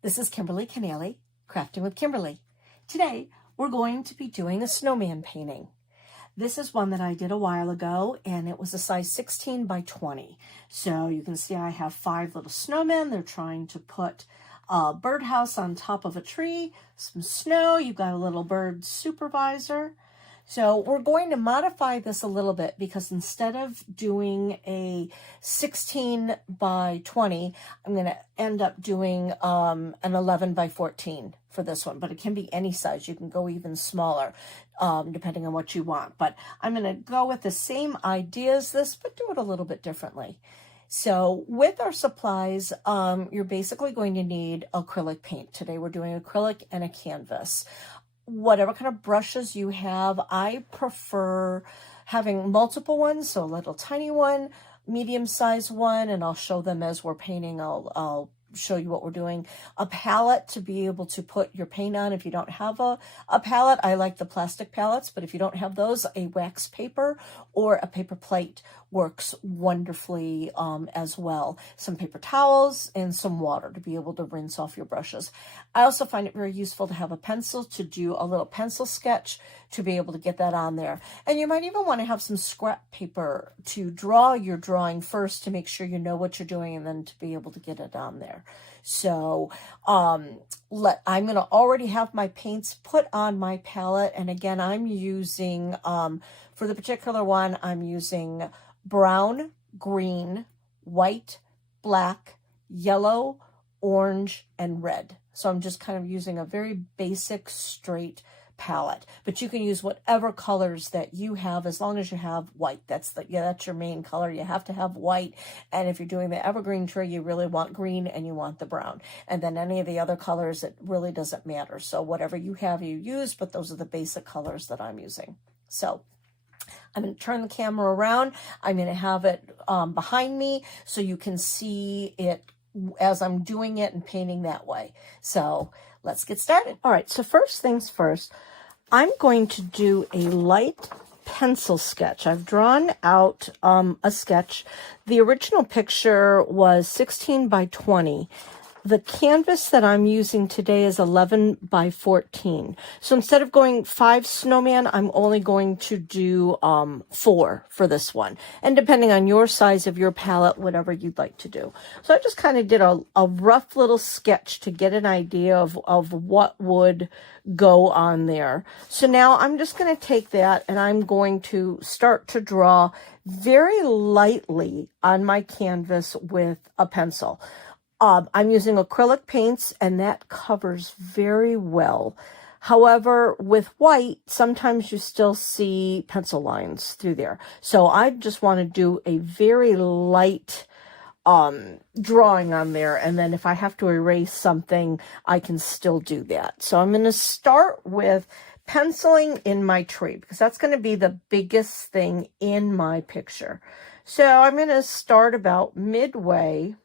This is Kimberly Canale, Crafting with Kimberly. Today, we're going to be doing a snowman painting. This is one that I did a while ago, and it was a size 16 by 20. So you can see I have 5 little snowmen. They're trying to put a birdhouse on top of a tree, some snow. You've got a little bird supervisor. So we're going to modify this a little bit because instead of doing a 16 by 20, I'm going to end up doing an 11 by 14 for this one, but it can be any size. You can go even smaller depending on what you want. But I'm going to go with the same idea as this, but do it a little bit differently. So with our supplies, you're basically going to need acrylic paint. Today we're doing acrylic and a canvas. Whatever kind of brushes you have, I prefer having multiple ones, so a little tiny one, medium-sized one, and I'll show them as we're painting. I'll show you what we're doing. A palette to be able to put your paint on if you don't have a palette. I like the plastic palettes, but if you don't have those, a wax paper or a paper plate works wonderfully as well. Some paper towels and some water to be able to rinse off your brushes. I also find it very useful to have a pencil to do a little pencil sketch to be able to get that on there. And you might even want to have some scrap paper to draw your drawing first to make sure you know what you're doing and then to be able to get it on there. So I'm going to already have my paints put on my palette. And again, I'm using, for the particular one, I'm using brown, green, white, black, yellow, orange, and red. So I'm just kind of using a very basic straight palette, but you can use whatever colors that you have as long as you have white. That's your main color. You have to have white. And if you're doing the evergreen tree, you really want green and you want the brown. And then any of the other colors, it really doesn't matter. So whatever you have, you use, but those are the basic colors that I'm using. So I'm going to turn the camera around. I'm going to have it behind me so you can see it as I'm doing it and painting that way. So let's get started. All right, so first things first, I'm going to do a light pencil sketch. I've drawn out a sketch. The original picture was 16 by 20. The canvas that I'm using today is 11 by 14. So instead of going 5 snowman, I'm only going to do 4 for this one. And depending on your size of your palette, whatever you'd like to do. So I just kind of did a rough little sketch to get an idea of what would go on there. So now I'm just going to take that and I'm going to start to draw very lightly on my canvas with a pencil. I'm using acrylic paints and that covers very well. However, with white, sometimes you still see pencil lines through there. So I just want to do a very light drawing on there. And then if I have to erase something, I can still do that. So I'm going to start with penciling in my tree because that's going to be the biggest thing in my picture. So I'm going to start about midway,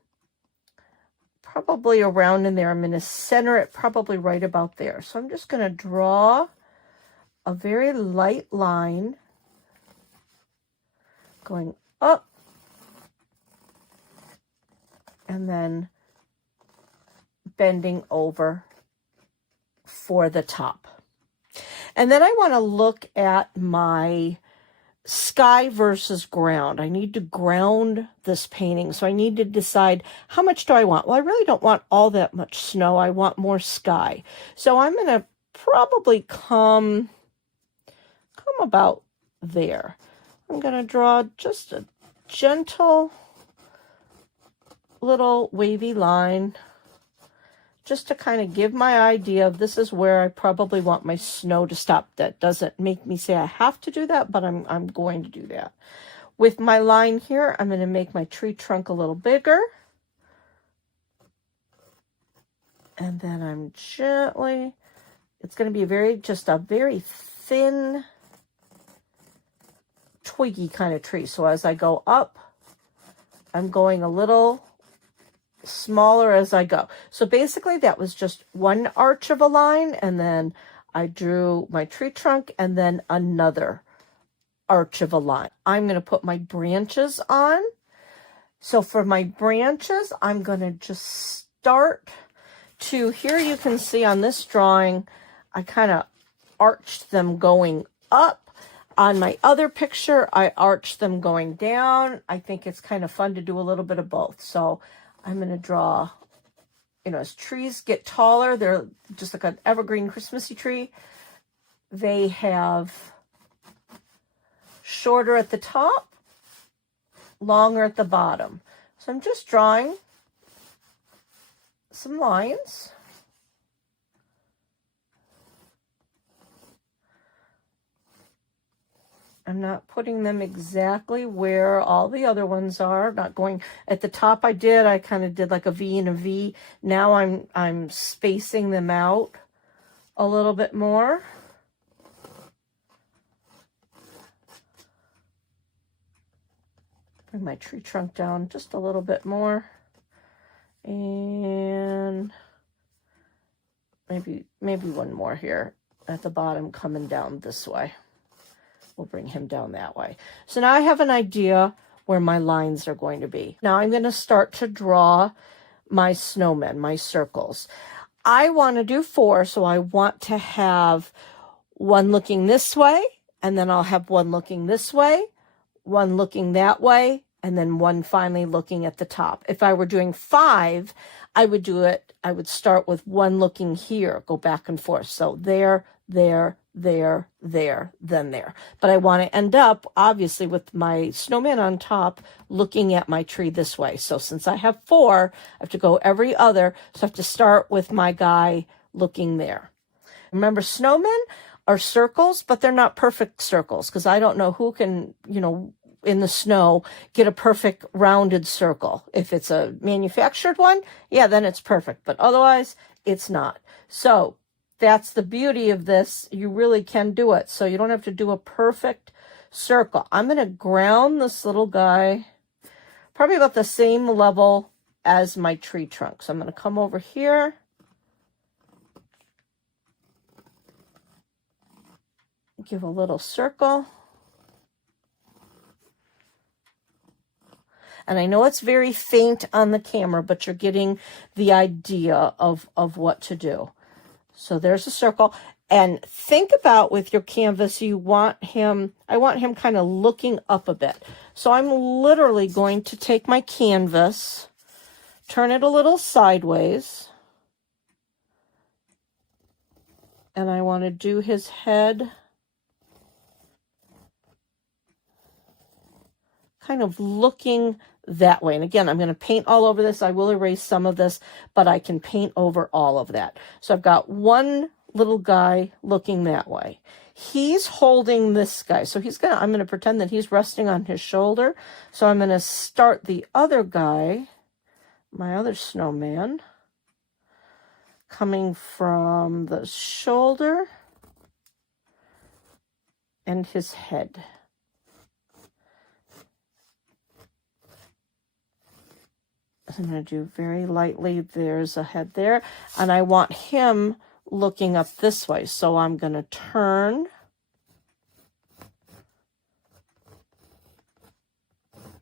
probably around in there. I'm going to center it probably right about there. So I'm just going to draw a very light line going up and then bending over for the top. And then I want to look at my sky versus ground. I need to ground this painting. So I need to decide how much do I want? Well, I really don't want all that much snow. I want more sky. So I'm going to probably come about there. I'm going to draw just a gentle little wavy line just to kind of give my idea of this is where I probably want my snow to stop. That doesn't make me say I have to do that, but I'm going to do that. With my line here, I'm going to make my tree trunk a little bigger. And then I'm gently, it's going to be just a very thin, twiggy kind of tree. So as I go up, I'm going a little smaller as I go. So basically that was just one arch of a line, and then I drew my tree trunk and then another arch of a line. I'm going to put my branches on. So for my branches, I'm going to just start to, here you can see on this drawing, I kind of arched them going up. On my other picture, I arched them going down. I think it's kind of fun to do a little bit of both. So I'm going to draw, you know, as trees get taller, they're just like an evergreen Christmassy tree. They have shorter at the top, longer at the bottom. So I'm just drawing some lines. I'm not putting them exactly where all the other ones are. Not going at the top. I kind of did like a V and a V. Now I'm spacing them out a little bit more. Bring my tree trunk down just a little bit more. And maybe one more here at the bottom coming down this way. We'll bring him down that way. So now I have an idea where my lines are going to be. Now I'm going to start to draw my snowmen, my circles. I want to do 4, so I want to have one looking this way, and then I'll have one looking this way, one looking that way, and then one finally looking at the top. If I were doing 5, I would start with one looking here, go back and forth. So there, there, there, there, then there. But I want to end up, obviously, with my snowman on top looking at my tree this way. So since I have 4, I have to go every other. So I have to start with my guy looking there. Remember, snowmen are circles, but they're not perfect circles, because I don't know who can, you know, in the snow, get a perfect rounded circle. If it's a manufactured one, yeah, then it's perfect. But otherwise, it's not. So that's the beauty of this. You really can do it. So you don't have to do a perfect circle. I'm going to ground this little guy probably about the same level as my tree trunk. So I'm going to come over here. Give a little circle. And I know it's very faint on the camera, but you're getting the idea of what to do. So there's a circle. And think about with your canvas, I want him kind of looking up a bit. So I'm literally going to take my canvas, turn it a little sideways. And I want to do his head kind of looking that way. And again, I'm going to paint all over this. I will erase some of this, but I can paint over all of that. So I've got one little guy looking that way. He's holding this guy. So I'm going to pretend that he's resting on his shoulder. So I'm going to start the other guy, my other snowman, coming from the shoulder and his head. I'm going to do very lightly. There's a head there. And I want him looking up this way. So I'm going to turn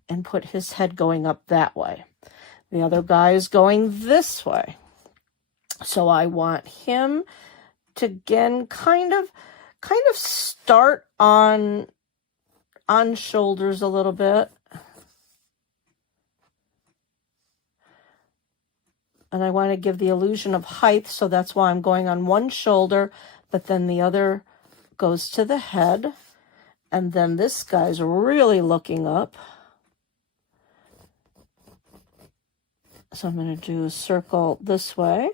and put his head going up that way. The other guy is going this way. So I want him to, again, kind of start on shoulders a little bit. And I want to give the illusion of height, so that's why I'm going on one shoulder, but then the other goes to the head. And then this guy's really looking up. So I'm going to do a circle this way.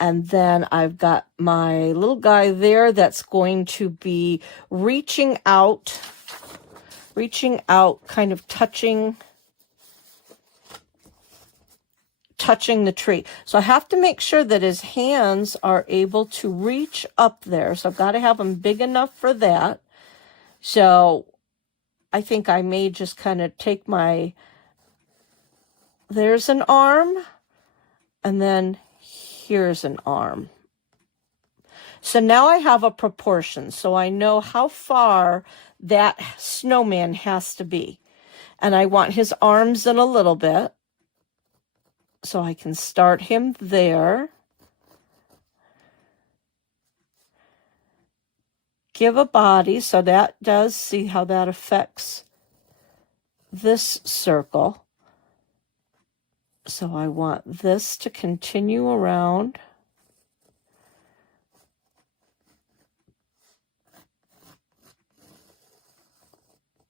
And then I've got my little guy there that's going to be reaching out, kind of touching the tree. So I have to make sure that his hands are able to reach up there. So I've got to have them big enough for that. So I think I may just kind of take there's an arm, and then here's an arm. So now I have a proportion. So I know how far that snowman has to be. And I want his arms in a little bit. So I can start him there. Give a body, so that does, see how that affects this circle. So I want this to continue around.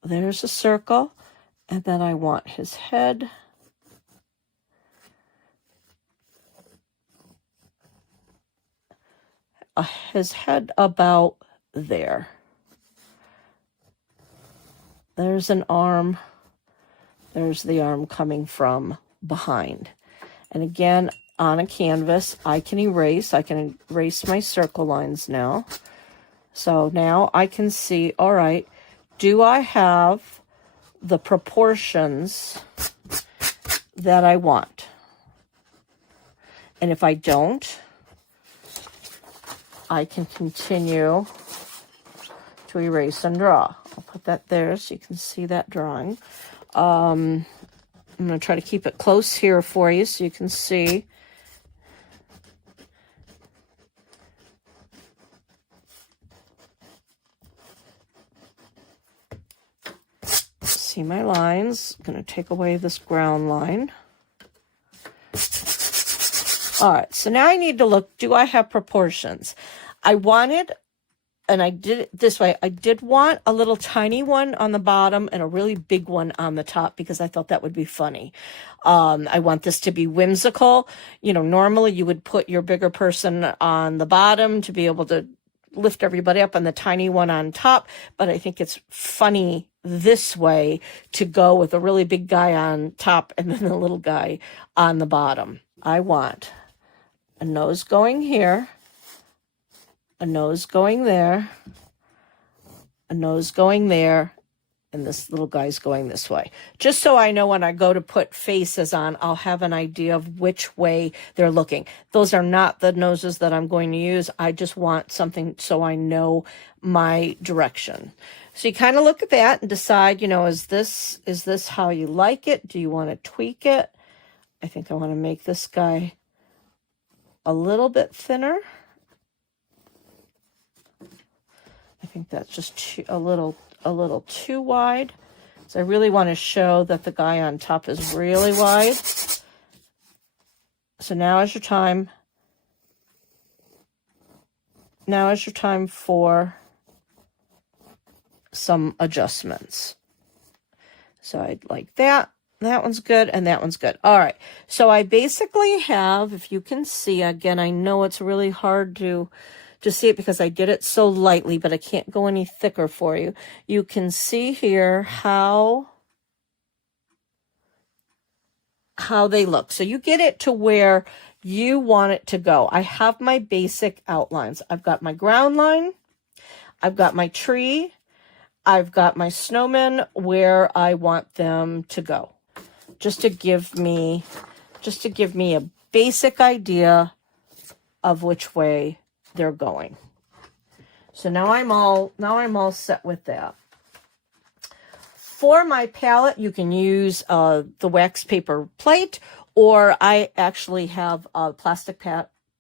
There's a circle, and then I want his head. His head about there. There's an arm. There's the arm coming from behind. And again, on a canvas, I can erase my circle lines now. So now I can see, all right, do I have the proportions that I want? And if I don't, I can continue to erase and draw. I'll put that there so you can see that drawing. I'm going to try to keep it close here for you so you can see. See my lines. I'm going to take away this ground line. All right, so now I need to look, do I have proportions? I wanted, and I did it this way, I did want a little tiny one on the bottom and a really big one on the top because I thought that would be funny. I want this to be whimsical. You know, normally you would put your bigger person on the bottom to be able to lift everybody up and the tiny one on top, but I think it's funny this way to go with a really big guy on top and then the little guy on the bottom. I want a nose going here, a nose going there, a nose going there, and this little guy's going this way. Just so I know when I go to put faces on, I'll have an idea of which way they're looking. Those are not the noses that I'm going to use. I just want something so I know my direction. So you kind of look at that and decide, you know, is this how you like it? Do you want to tweak it? I think I want to make this guy a little bit thinner. I think that's just a little too wide. So I really want to show that the guy on top is really wide. So now is your time. Now is your time for some adjustments. So I'd like that. That one's good, and that one's good. All right, so I basically have, if you can see, again, I know it's really hard to see it because I did it so lightly, but I can't go any thicker for you. You can see here how they look. So you get it to where you want it to go. I have my basic outlines. I've got my ground line. I've got my tree. I've got my snowmen where I want them to go. Just to give me a basic idea of which way they're going. So now I'm all set with that. For my palette, you can use the wax paper plate, or I actually have a plastic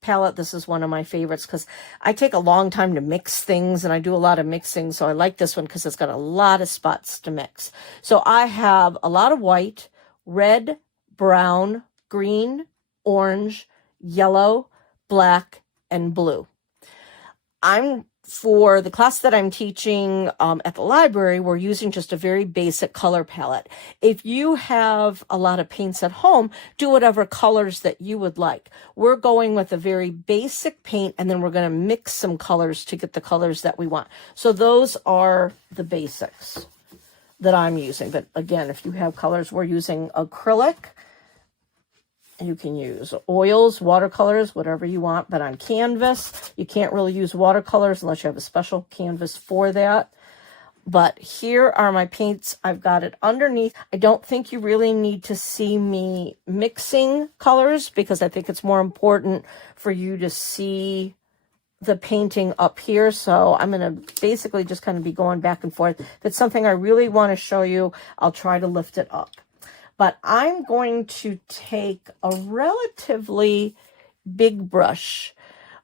palette. This is one of my favorites because I take a long time to mix things, and I do a lot of mixing, so I like this one because it's got a lot of spots to mix. So I have a lot of white, red, brown, green, orange, yellow, black, and blue. For the class that I'm teaching at the library, we're using just a very basic color palette. If you have a lot of paints at home, do whatever colors that you would like. We're going with a very basic paint, and then we're going to mix some colors to get the colors that we want. So those are the basics that I'm using. But again, if you have colors, we're using acrylic. You can use oils, watercolors, whatever you want, but on canvas, you can't really use watercolors unless you have a special canvas for that. But here are my paints. I've got it underneath. I don't think you really need to see me mixing colors because I think it's more important for you to see the painting up here. So I'm going to basically just kind of be going back and forth. If it's something I really want to show you, I'll try to lift it up. But I'm going to take a relatively big brush,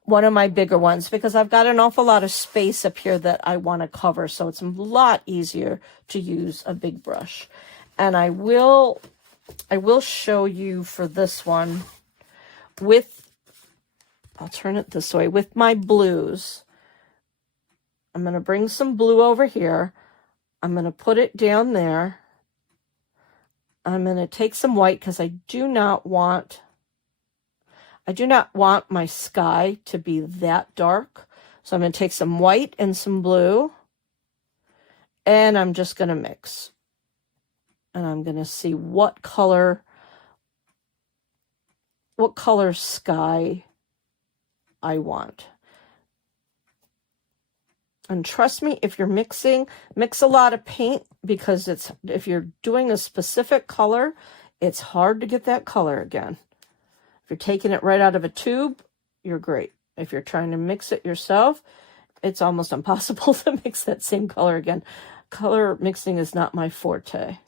one of my bigger ones, because I've got an awful lot of space up here that I want to cover. So it's a lot easier to use a big brush. And I will show you for this one with, I'll turn it this way, with my blues. I'm going to bring some blue over here. I'm going to put it down there. I'm going to take some white because I do not want my sky to be that dark. So I'm going to take some white and some blue, and I'm just going to mix. And I'm going to see what color sky I want. And trust me, if you're mixing, mix a lot of paint, because if you're doing a specific color, it's hard to get that color again. If you're taking it right out of a tube, you're great. If you're trying to mix it yourself, it's almost impossible to mix that same color again. Color mixing is not my forte.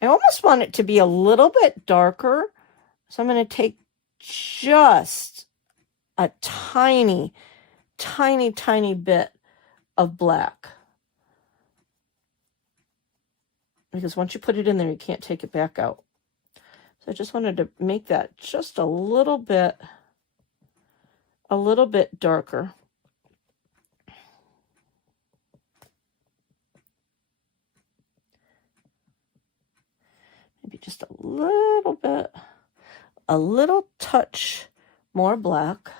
I almost want it to be a little bit darker, so I'm going to take just a tiny bit of black. Because once you put it in there, you can't take it back out. So I just wanted to make that just a little bit darker. Maybe just a little touch more black.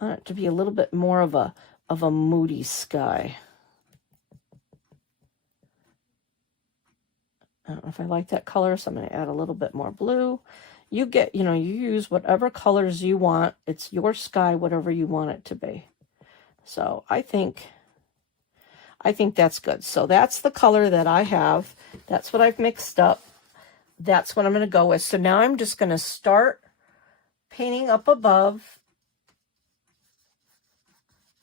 I want it to be a little bit more of a moody sky. I don't know if I like that color, so I'm going to add a little bit more blue. You use whatever colors you want. It's your sky, whatever you want it to be. So I think that's good. So that's the color that I have. That's what I've mixed up. That's what I'm going to go with. So now I'm just going to start painting up above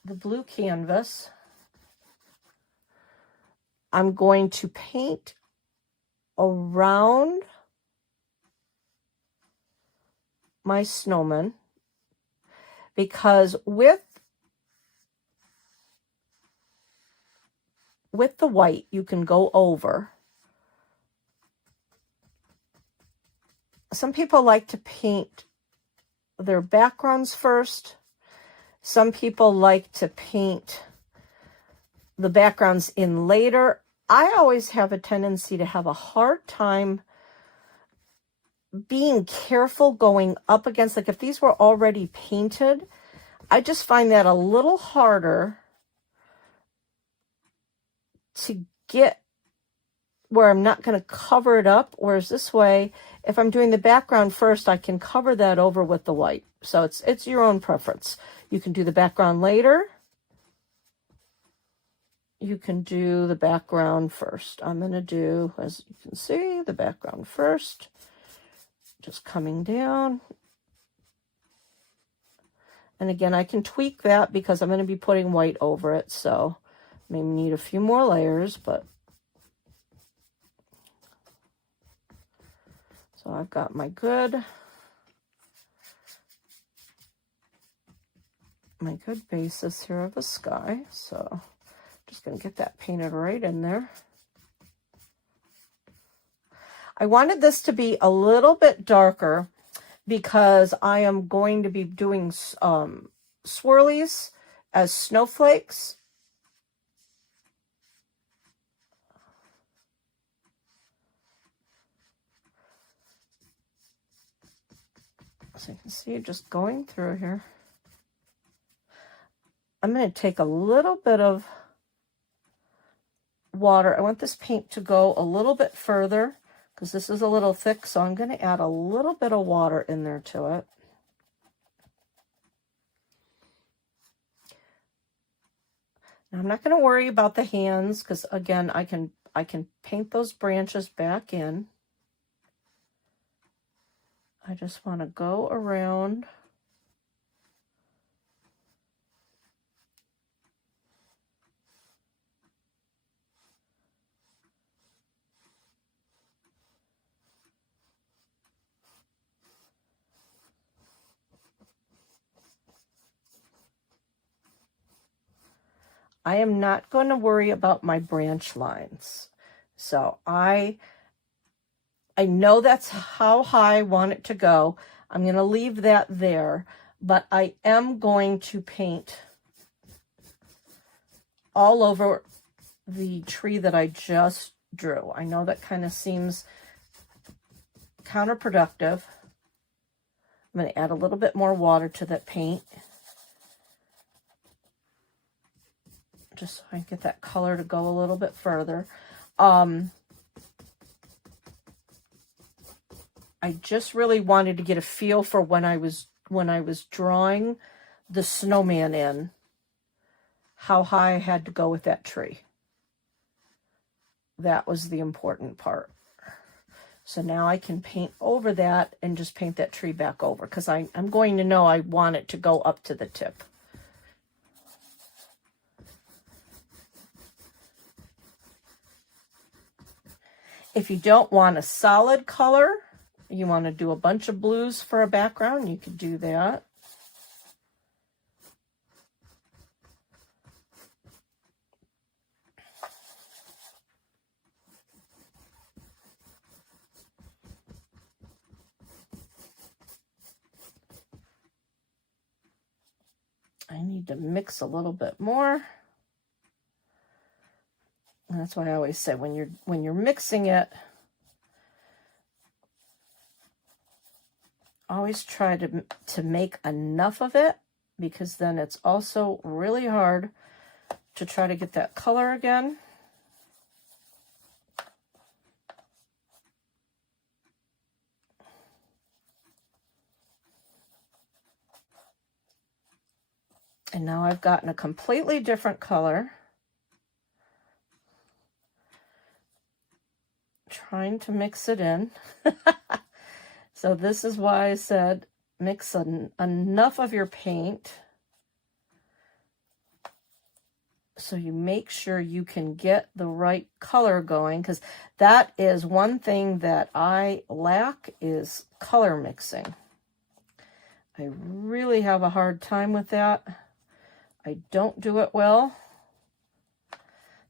the blue canvas. I'm going to paint around my snowman, because with the white you can go over. Some people like to paint their backgrounds first. Some people like to paint the backgrounds in later. I always have a tendency to have a hard time being careful going up against, like if these were already painted, I just find that a little harder to get where I'm not going to cover it up. Whereas this way, if I'm doing the background first, I can cover that over with the white. So it's your own preference. You can do the background later. You can do the background first. I'm going to do, as you can see, the background first. Just coming down. And again, I can tweak that because I'm going to be putting white over it. So maybe need a few more layers, but so I've got my good basis here of a sky. So just going to get that painted right in there. I wanted this to be a little bit darker because I am going to be doing swirlies as snowflakes. So you can see just going through here. I'm going to take a little bit of water. I want this paint to go a little bit further because this is a little thick, so I'm going to add a little bit of water in there to it. Now, I'm not going to worry about the hands because, again, I can paint those branches back in. I just want to go around . I am not going to worry about my branch lines. So I know that's how high I want it to go. I'm going to leave that there, but I am going to paint all over the tree that I just drew. I know that kind of seems counterproductive. I'm going to add a little bit more water to that paint, just so I can get that color to go a little bit further. I just really wanted to get a feel for when I was drawing the snowman in, how high I had to go with that tree. That was the important part. So now I can paint over that and just paint that tree back over, because I'm going to know I want it to go up to the tip. If you don't want a solid color, you want to do a bunch of blues for a background, you could do that. I need to mix a little bit more. And that's why I always say when you're mixing it, always try to make enough of it, because then it's also really hard to try to get that color again. And now I've gotten a completely different color. Trying to mix it in. So this is why I said mix enough of your paint so you make sure you can get the right color going, because that is one thing that I lack, is color mixing. I really have a hard time with that. I don't do it well.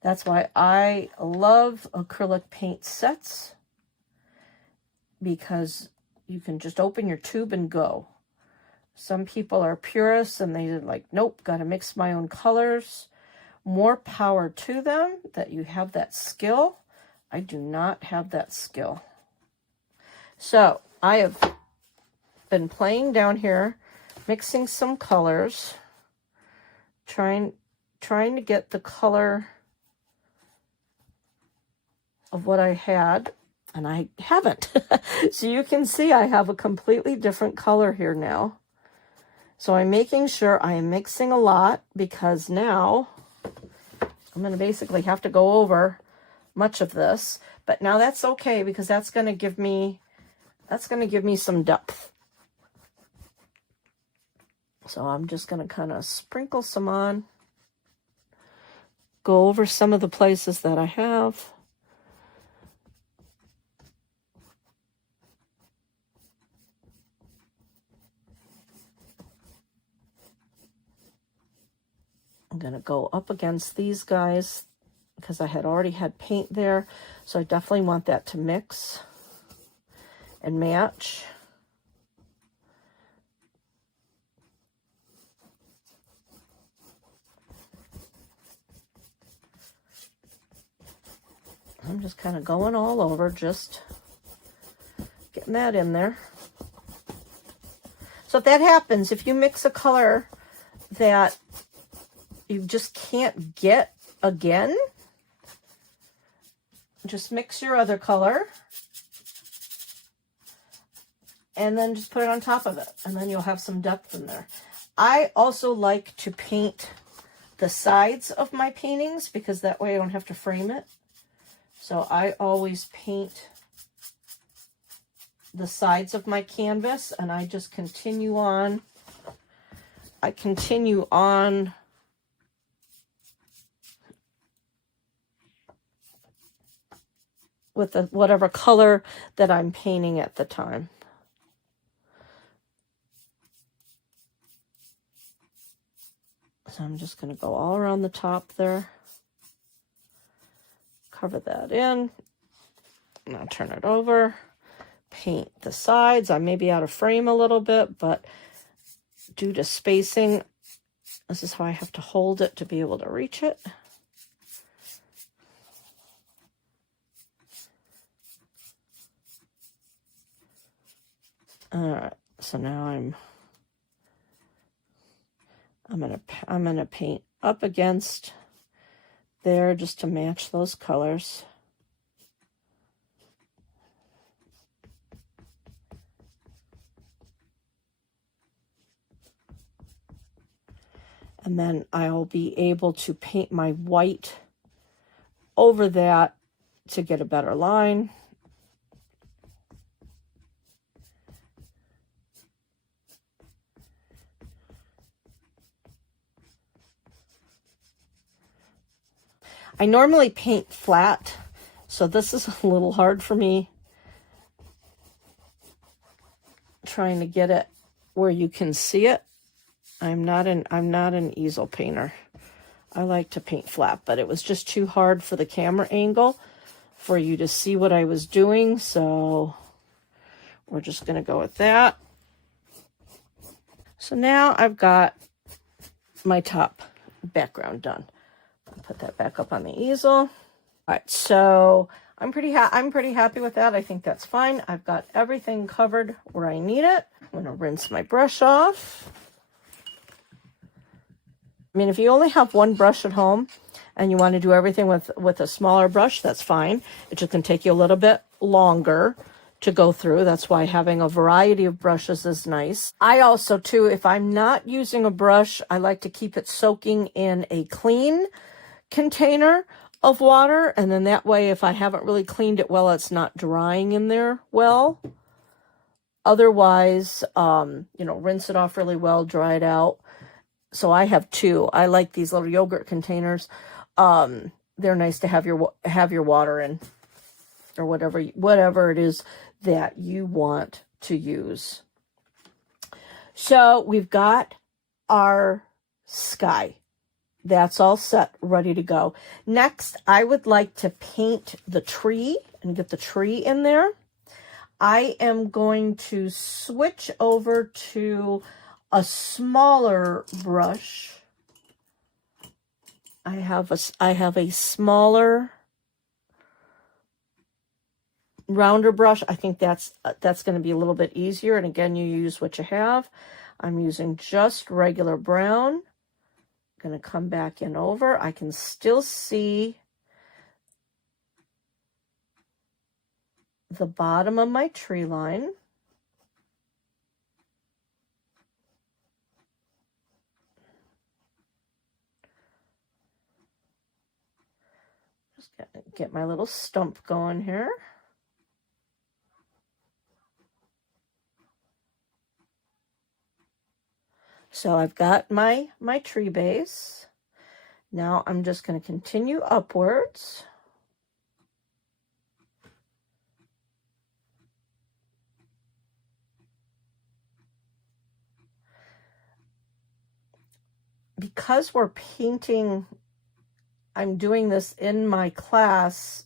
That's why I love acrylic paint sets, because you can just open your tube and go. Some people are purists and they're like, nope, got to mix my own colors. More power to them that you have that skill. I do not have that skill. So I have been playing down here, mixing some colors, trying to get the color of what I had, and I haven't. So you can see I have a completely different color here now. So I'm making sure I am mixing a lot, because now I'm going to basically have to go over much of this, but now that's okay, because that's going to give me some depth. So I'm just going to kind of sprinkle some on, go over some of the places that I have. I'm going to go up against these guys because I had already had paint there. So I definitely want that to mix and match. I'm just kind of going all over, just getting that in there. So if that happens, if you mix a color that you just can't get again, just mix your other color and then just put it on top of it, and then you'll have some depth in there. I also like to paint the sides of my paintings, because that way I don't have to frame it. So I always paint the sides of my canvas, and I just continue on. I continue on with whatever color that I'm painting at the time. So I'm just going to go all around the top there. Cover that in. Now turn it over. Paint the sides. I may be out of frame a little bit, but due to spacing, this is how I have to hold it to be able to reach it. All right, so now I'm gonna paint up against there just to match those colors. And then I'll be able to paint my white over that to get a better line. I normally paint flat, so this is a little hard for me, trying to get it where you can see it. I'm not an easel painter. I like to paint flat, but it was just too hard for the camera angle for you to see what I was doing, so we're just going to go with that. So now I've got my top background done. I'll put that back up on the easel. All right, so I'm pretty happy with that. I think that's fine. I've got everything covered where I need it. I'm going to rinse my brush off. I mean, if you only have one brush at home and you want to do everything with a smaller brush, that's fine. It just can take you a little bit longer to go through. That's why having a variety of brushes is nice. I also, too, if I'm not using a brush, I like to keep it soaking in a clean container of water. And then that way, if I haven't really cleaned it well, it's not drying in there well. Otherwise, rinse it off really well, dry it out. So I have two. I like these little yogurt containers. They're nice to have your water in, or whatever it is that you want to use. So we've got our sky. That's all set, ready to go. Next, I would like to paint the tree and get the tree in there. I am going to switch over to a smaller brush. I have a smaller, rounder brush. I think that's going to be a little bit easier. And again, you use what you have. I'm using just regular brown. Going to come back in over. I can still see the bottom of my tree line. Just get my little stump going here. So I've got my tree base. Now I'm just going to continue upwards. Because we're painting, I'm doing this in my class,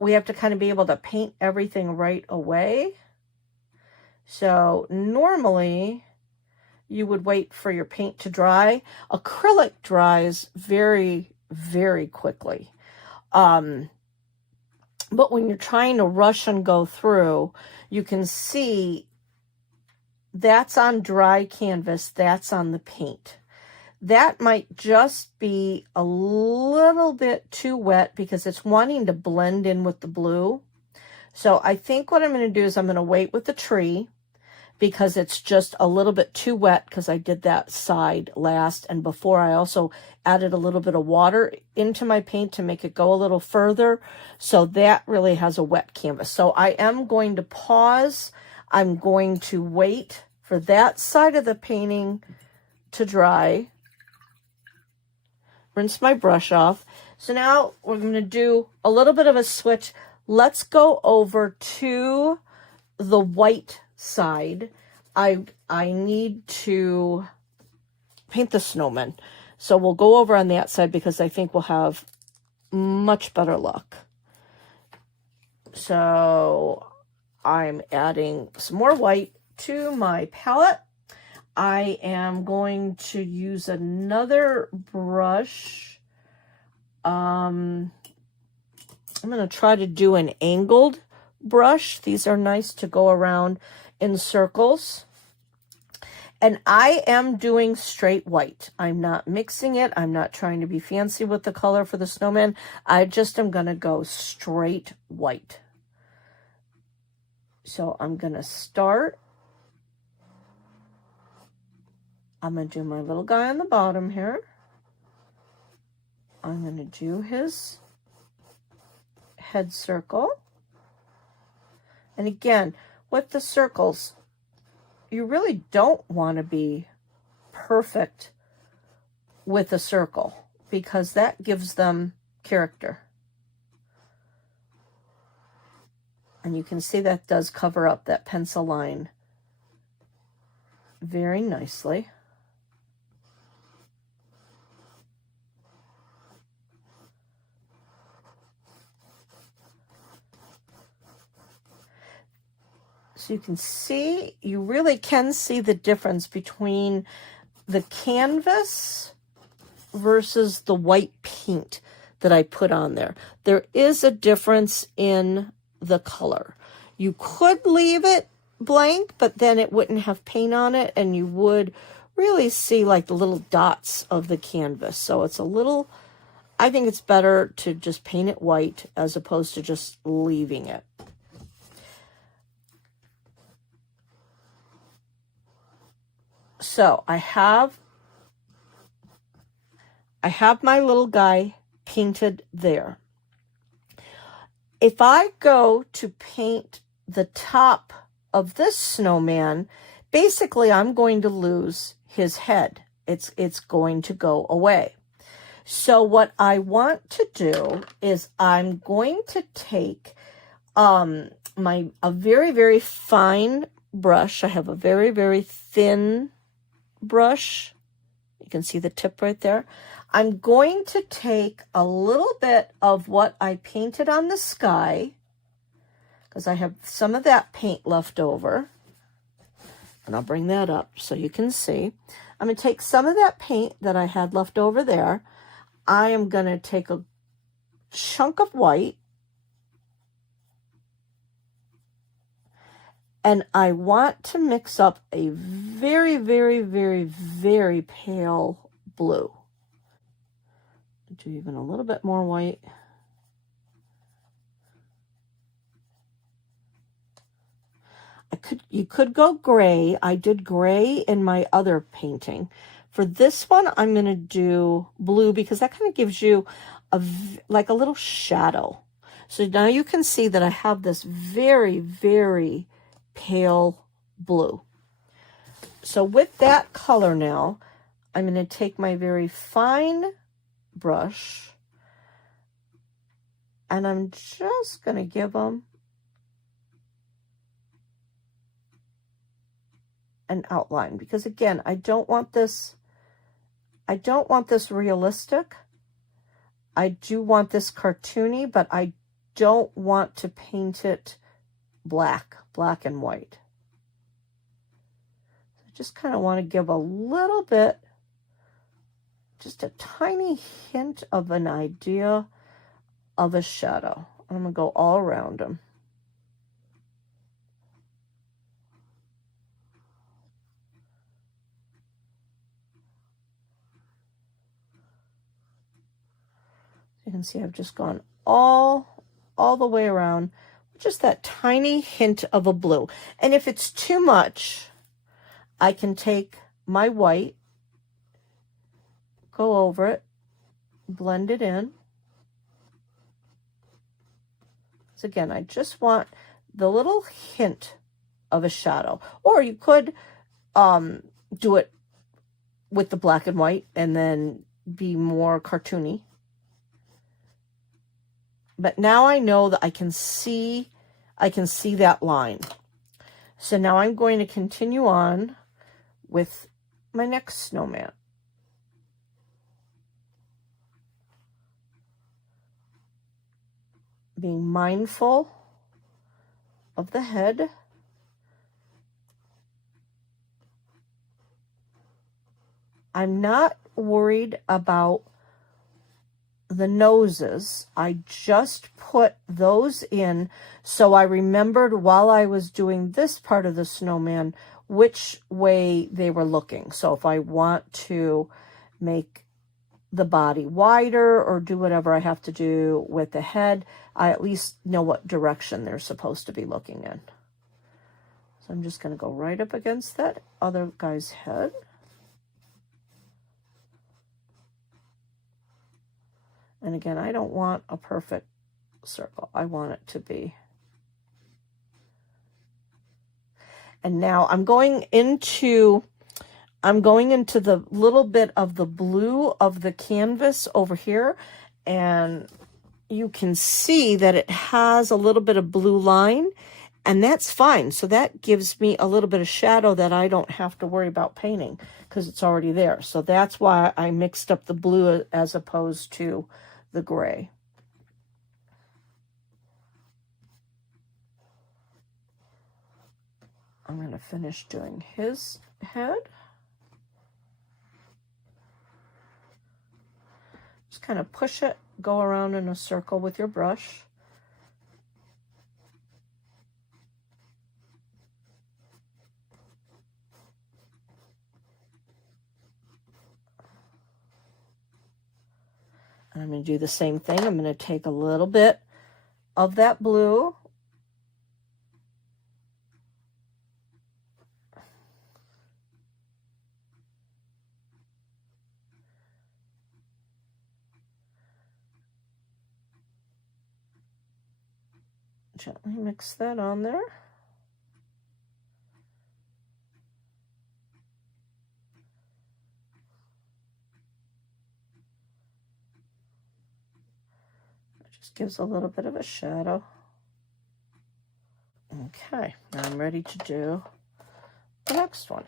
we have to kind of be able to paint everything right away. So normally you would wait for your paint to dry. Acrylic dries very, very quickly. But when you're trying to rush and go through, you can see that's on dry canvas, that's on the paint. That might just be a little bit too wet because it's wanting to blend in with the blue. So I think what I'm going to do is I'm going to wait with the tree because it's just a little bit too wet because I did that side last. And before I also added a little bit of water into my paint to make it go a little further. So that really has a wet canvas. So I am going to pause. I'm going to wait for that side of the painting to dry. Rinse my brush off. So now we're going to do a little bit of a switch. Let's go over to the white side. I need to paint the snowman. So we'll go over on that side because I think we'll have much better luck. So I'm adding some more white to my palette. I am going to use another brush. I'm going to try to do an angled brush. These are nice to go around in circles. And I am doing straight white. I'm not mixing it. I'm not trying to be fancy with the color for the snowman. I just am going to go straight white. So I'm going to start. I'm going to do my little guy on the bottom here. I'm going to do his head circle. And again, with the circles, you really don't want to be perfect with a circle because that gives them character. And you can see that does cover up that pencil line very nicely. So you can see, you really can see the difference between the canvas versus the white paint that I put on there. There is a difference in the color. You could leave it blank, but then it wouldn't have paint on it, and you would really see like the little dots of the canvas. So it's a little, I think it's better to just paint it white as opposed to just leaving it. So I have my little guy painted there. If I go to paint the top of this snowman, basically I'm going to lose his head. It's going to go away. So what I want to do is I'm going to take a very, very fine brush. I have a very, very thin brush. You can see the tip right there. I'm going to take a little bit of what I painted on the sky, because I have some of that paint left over, and I'll bring that up so you can see. I'm going to take some of that paint that I had left over there. I am going to take a chunk of white, and I want to mix up a very, very, very, very pale blue. Do even a little bit more white. You could go gray. I did gray in my other painting. For this one, I'm going to do blue because that kind of gives you like a little shadow. So now you can see that I have this very, very pale blue. So with that color now, I'm going to take my very fine brush and I'm just going to give them an outline, because again, I don't want this realistic. I do want this cartoony, but I don't want to paint it black and white. I just kind of want to give a little bit, just a tiny hint of an idea of a shadow. I'm going to go all around them. You can see I've just gone all the way around, just that tiny hint of a blue. And if it's too much, I can take my white, go over it, blend it in. So again, I just want the little hint of a shadow. Or you could do it with the black and white and then be more cartoony. But now I know that I can see that line. So now I'm going to continue on with my next snowman. being mindful of the head. I'm not worried about the noses. I just put those in so I remembered while I was doing this part of the snowman which way they were looking. So if I want to make the body wider or do whatever I have to do with the head, I at least know what direction they're supposed to be looking in. So I'm just going to go right up against that other guy's head. And again, I don't want a perfect circle. I want it to be. And now I'm going into the little bit of the blue of the canvas over here. And you can see that it has a little bit of blue line. And that's fine. So that gives me a little bit of shadow that I don't have to worry about painting because it's already there. So that's why I mixed up the blue as opposed to the gray. I'm going to finish doing his head. Just kind of push it, go around in a circle with your brush. And I'm going to do the same thing. I'm going to take a little bit of that blue. Gently mix that on there. Just gives a little bit of a shadow. Okay, now I'm ready to do the next one.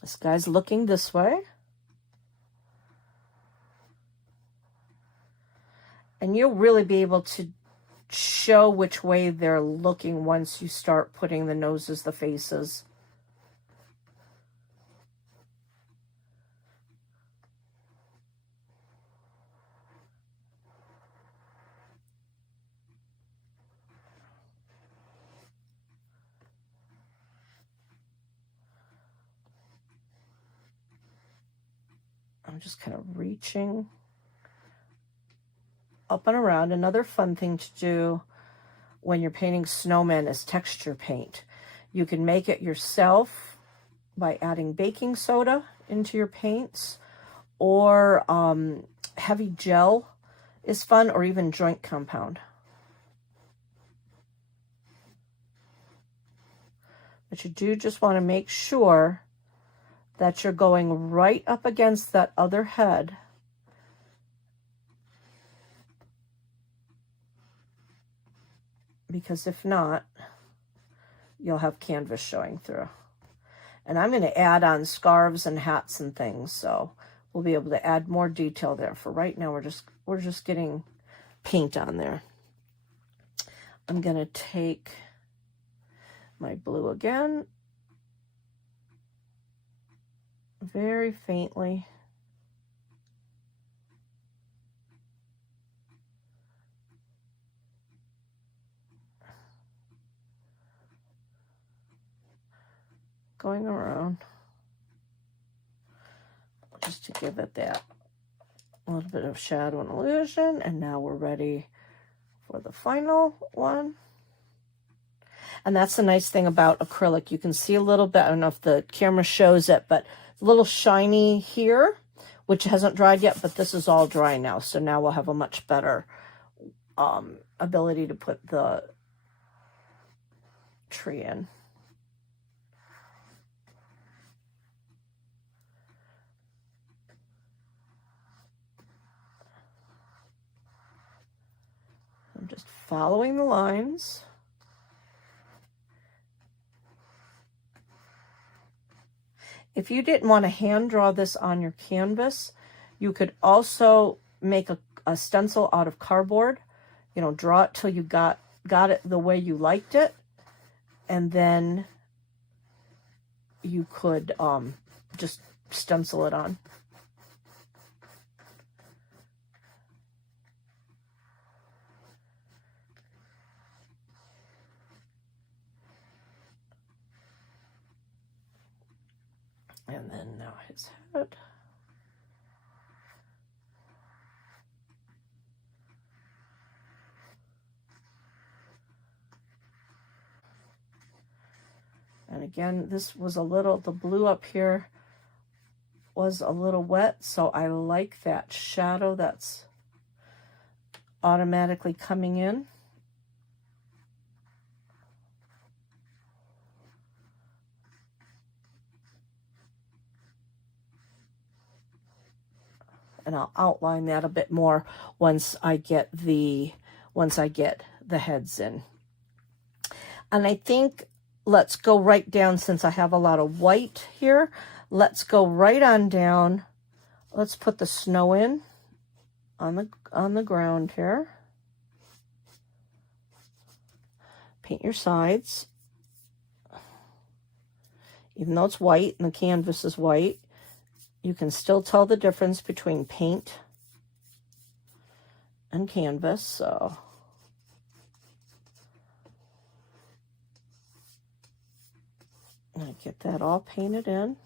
This guy's looking this way. And you'll really be able to show which way they're looking once you start putting the noses, the faces. I'm just kind of reaching up and around. Another fun thing to do when you're painting snowmen is texture paint. You can make it yourself by adding baking soda into your paints, or heavy gel is fun, or even joint compound. But you do just want to make sure that you're going right up against that other head. Because if not, you'll have canvas showing through. And I'm going to add on scarves and hats and things, so we'll be able to add more detail there. For right now, we're just getting paint on there. I'm going to take my blue again, very faintly. Going around just to give it that little bit of shadow and illusion. And now we're ready for the final one. And that's the nice thing about acrylic. You can see a little bit, I don't know if the camera shows it, but a little shiny here, which hasn't dried yet, but this is all dry now. So now we'll have a much better ability to put the tree in. I'm just following the lines. If you didn't want to hand draw this on your canvas, you could also make a stencil out of cardboard, you know, draw it till you got it the way you liked it, and then you could just stencil it on. And then now his head. And again, this was a little, the blue up here was a little wet, so I like that shadow that's automatically coming in. And I'll outline that a bit more once I get the heads in. And I think let's go right down, since I have a lot of white here. Let's go right on down. Let's put the snow in on the ground here. Paint your sides. Even though it's white and the canvas is white, you can still tell the difference between paint and canvas. So I get that all painted in.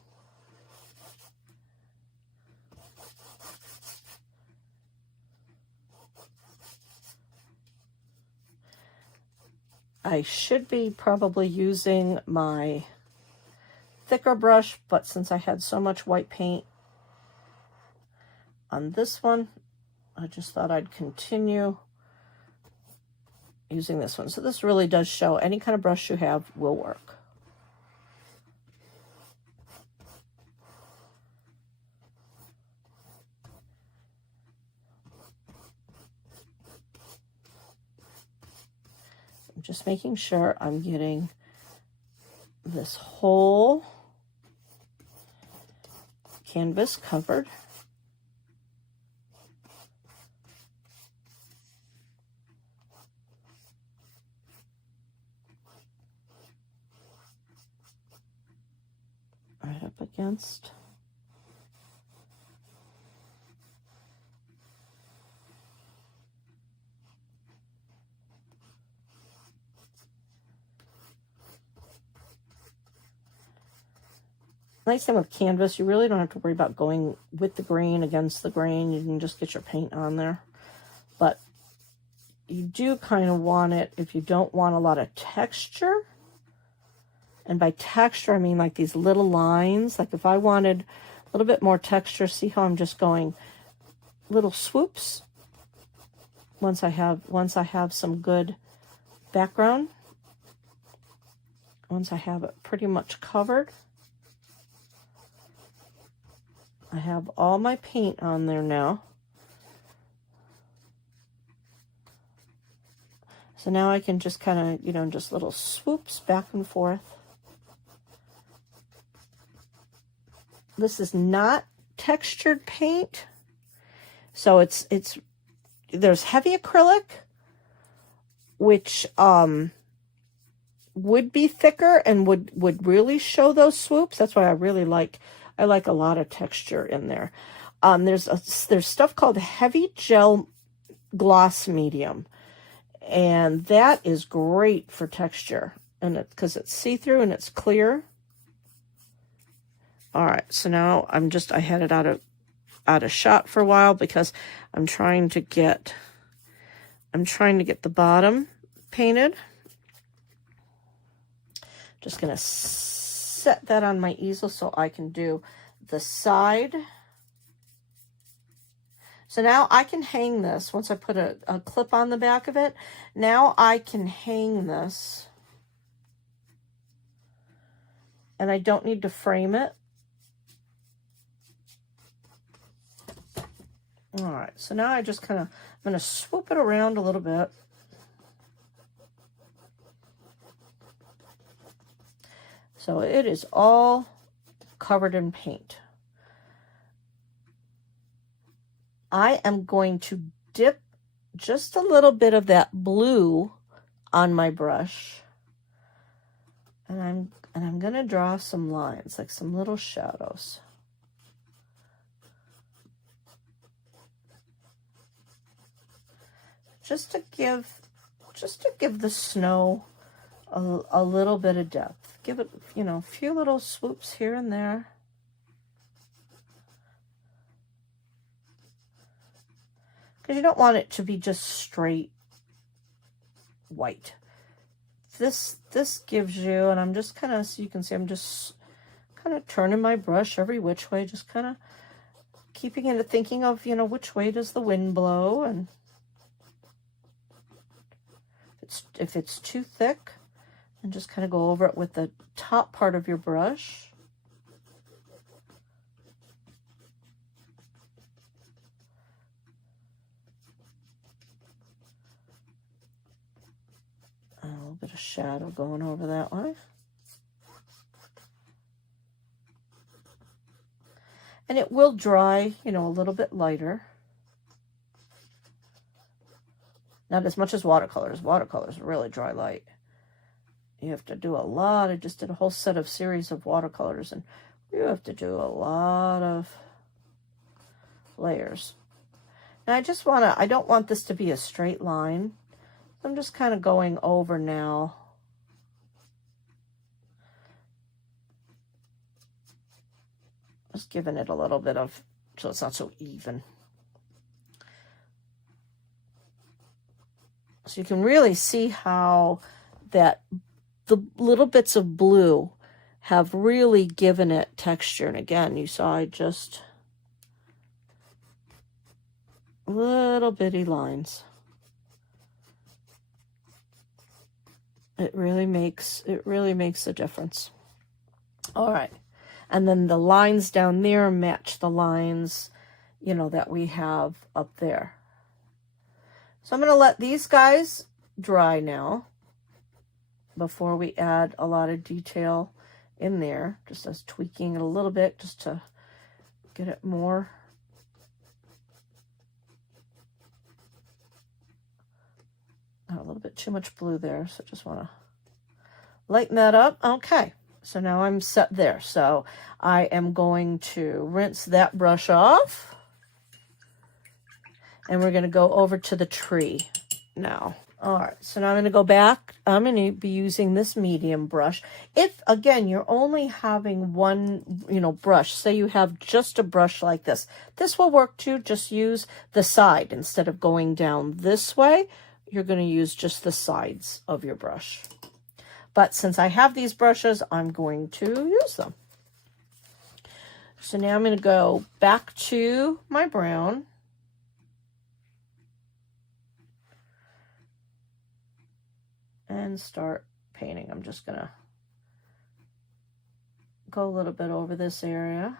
I should be probably using my thicker brush, but since I had so much white paint on this one, I just thought I'd continue using this one. So this really does show any kind of brush you have will work. I'm just making sure I'm getting this whole canvas covered. Right up against. Nice thing with canvas, you really don't have to worry about going with the grain against the grain. You can just get your paint on there. But you do kind of want it if you don't want a lot of texture. And by texture, I mean like these little lines. Like if I wanted a little bit more texture, see how I'm just going little swoops once I have some good background. Once I have it pretty much covered. I have all my paint on there now. So now I can just kind of, you know, just little swoops back and forth. This is not textured paint. So there's heavy acrylic, which would be thicker and would really show those swoops. That's why I really like a lot of texture in there. There's stuff called heavy gel gloss medium, and that is great for texture, and because it's see-through and it's clear. All right, so now I had it out of shot for a while because I'm trying to get the bottom painted. Just gonna set that on my easel so I can do the side. So now I can hang this. Once I put a clip on the back of it, now I can hang this. And I don't need to frame it. All right, so now I'm going to swoop it around a little bit. So it is all covered in paint. I am going to dip just a little bit of that blue on my brush. And I'm going to draw some lines, like some little shadows. Just to give the snow a little bit of depth. Give it, you know, a few little swoops here and there. Because you don't want it to be just straight white. This gives you, and I'm just kind of, so you can see, I'm just kind of turning my brush every which way, just kind of keeping it, thinking of, you know, which way does the wind blow, and if it's too thick, and just kind of go over it with the top part of your brush. A little bit of shadow going over that way. And it will dry, you know, a little bit lighter. Not as much as watercolors. Watercolors really dry light. You have to do a lot. I just did a whole set of series of watercolors, and you have to do a lot of layers. And I don't want this to be a straight line. I'm just kind of going over now. Just giving it a little bit of, so it's not so even. So you can really see how that the little bits of blue have really given it texture. And again, you saw I just little bitty lines. It really makes a difference. All right. And then the lines down there match the lines, you know, that we have up there. So I'm going to let these guys dry now before we add a lot of detail in there. Just as tweaking it a little bit just to get it more. A little bit too much blue there, so just want to lighten that up. Okay, so now I'm set there. So I am going to rinse that brush off. And we're going to go over to the tree now. All right, so now I'm going to go back. I'm going to be using this medium brush. If, again, you're only having one, you know, brush, say you have just a brush like this, this will work too. Just use the side. Instead of going down this way, you're going to use just the sides of your brush. But since I have these brushes, I'm going to use them. So now I'm going to go back to my brown. And start painting. I'm just going to go a little bit over this area.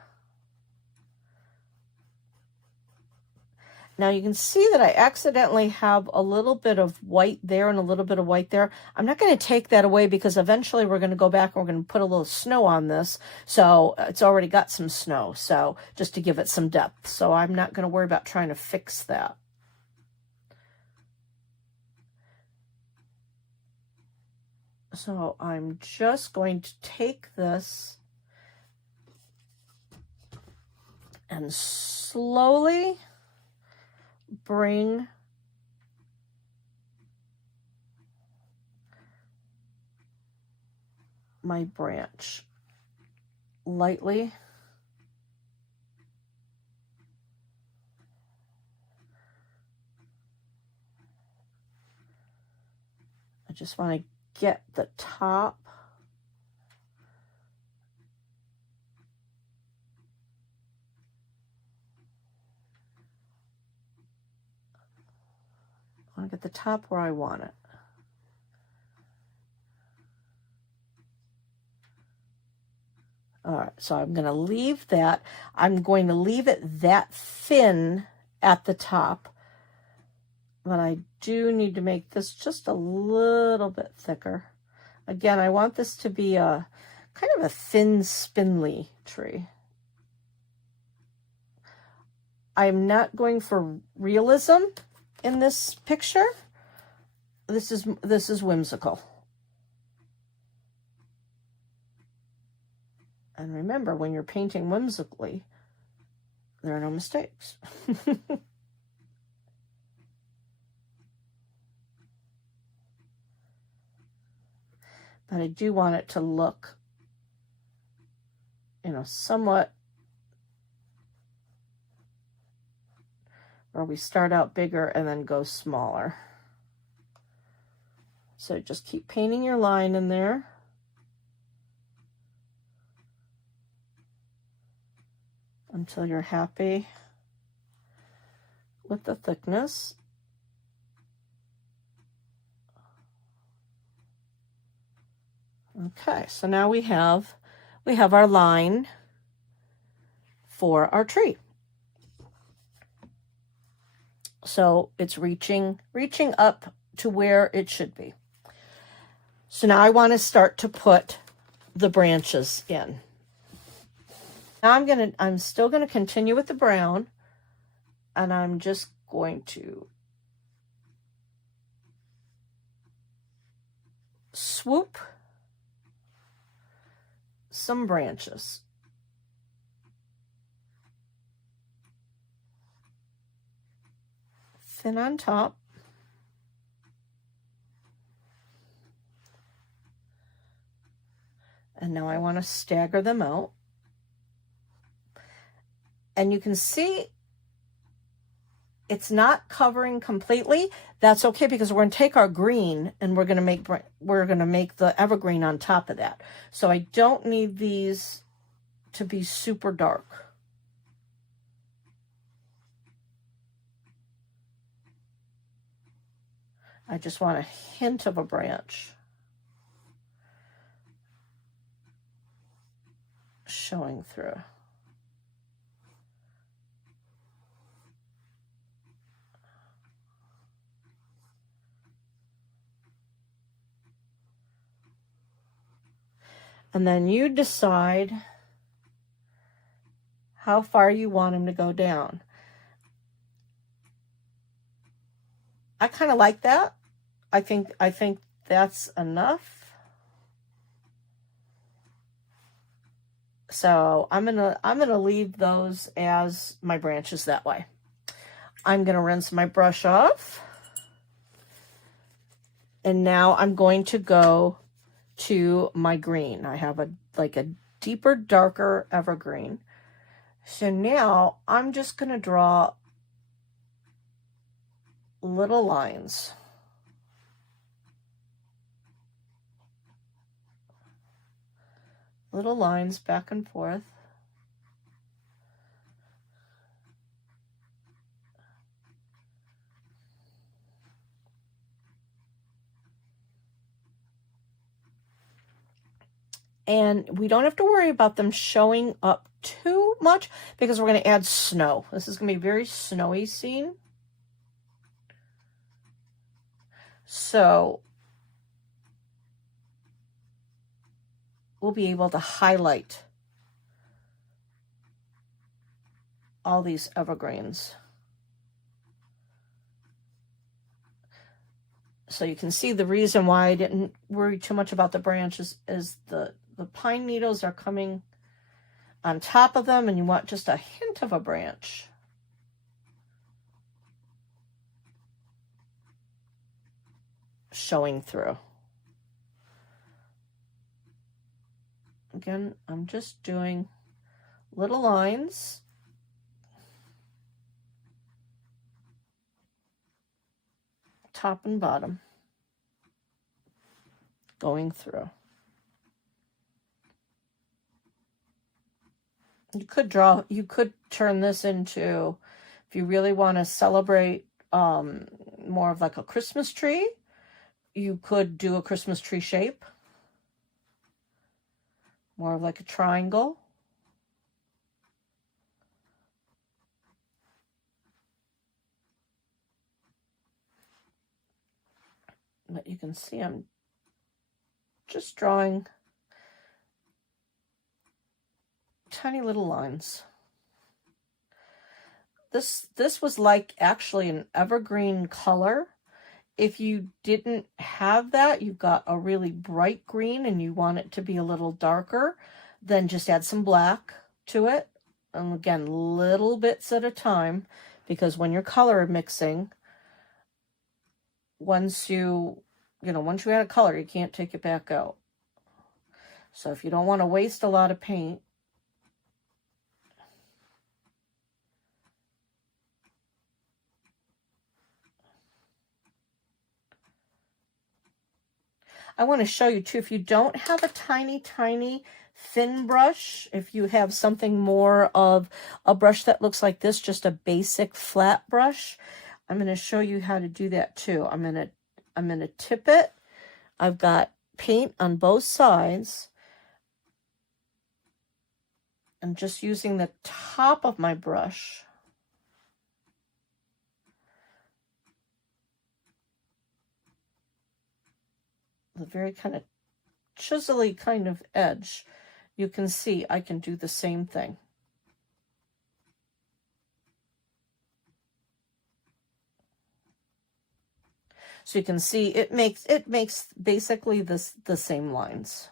Now you can see that I accidentally have a little bit of white there and a little bit of white there. I'm not going to take that away because eventually we're going to go back and we're going to put a little snow on this. So it's already got some snow, so just to give it some depth. So I'm not going to worry about trying to fix that. So I'm just going to take this and slowly bring my branch lightly I just want to get the top where I want it. All right, so I'm going to leave that. I'm going to leave it that thin at the top, but I do need to make this just a little bit thicker. Again, I want this to be a kind of a thin, spindly tree. I'm not going for realism. in this picture. This is whimsical. And remember, when you're painting whimsically, there are no mistakes. But I do want it to look, you know, somewhat, where we start out bigger and then go smaller. So just keep painting your line in there. Until you're happy with the thickness. Okay, so now we have our line for our tree. So it's reaching up to where it should be. So now I want to start to put the branches in. Now I'm still gonna continue with the brown, and I'm just going to swoop some branches. Thin on top. And now I want to stagger them out. And you can see it's not covering completely. That's okay, because we're going to take our green and we're going to make the evergreen on top of that. So I don't need these to be super dark. I just want a hint of a branch showing through. And then you decide how far you want him to go down. I kind of like that. I think that's enough. So I'm gonna leave those as my branches that way. I'm gonna rinse my brush off. And now I'm going to go to my green. I have a deeper, darker evergreen. So now I'm just going to draw little lines. Little lines back and forth. And we don't have to worry about them showing up too much, because we're going to add snow. This is going to be a very snowy scene. So we'll be able to highlight all these evergreens. So you can see the reason why I didn't worry too much about the branches is the pine needles are coming on top of them, and you want just a hint of a branch showing through. Again, I'm just doing little lines. Top and bottom, going through. You could turn this into, if you really want to celebrate more of like a Christmas tree, you could do a Christmas tree shape. More of like a triangle. But you can see I'm just drawing tiny little lines. This was like actually an evergreen color. If you didn't have that, you've got a really bright green and you want it to be a little darker, then just add some black to it. And again, little bits at a time, because when you're color mixing, once you add a color, you can't take it back out. So if you don't want to waste a lot of paint, I want to show you too, if you don't have a tiny, tiny thin brush, if you have something more of a brush that looks like this, just a basic flat brush, I'm going to show you how to do that too. I'm going to tip it. I've got paint on both sides. I'm just using the top of my brush. The very kind of chisel-y kind of edge. You can see I can do the same thing. So you can see it makes basically the same lines.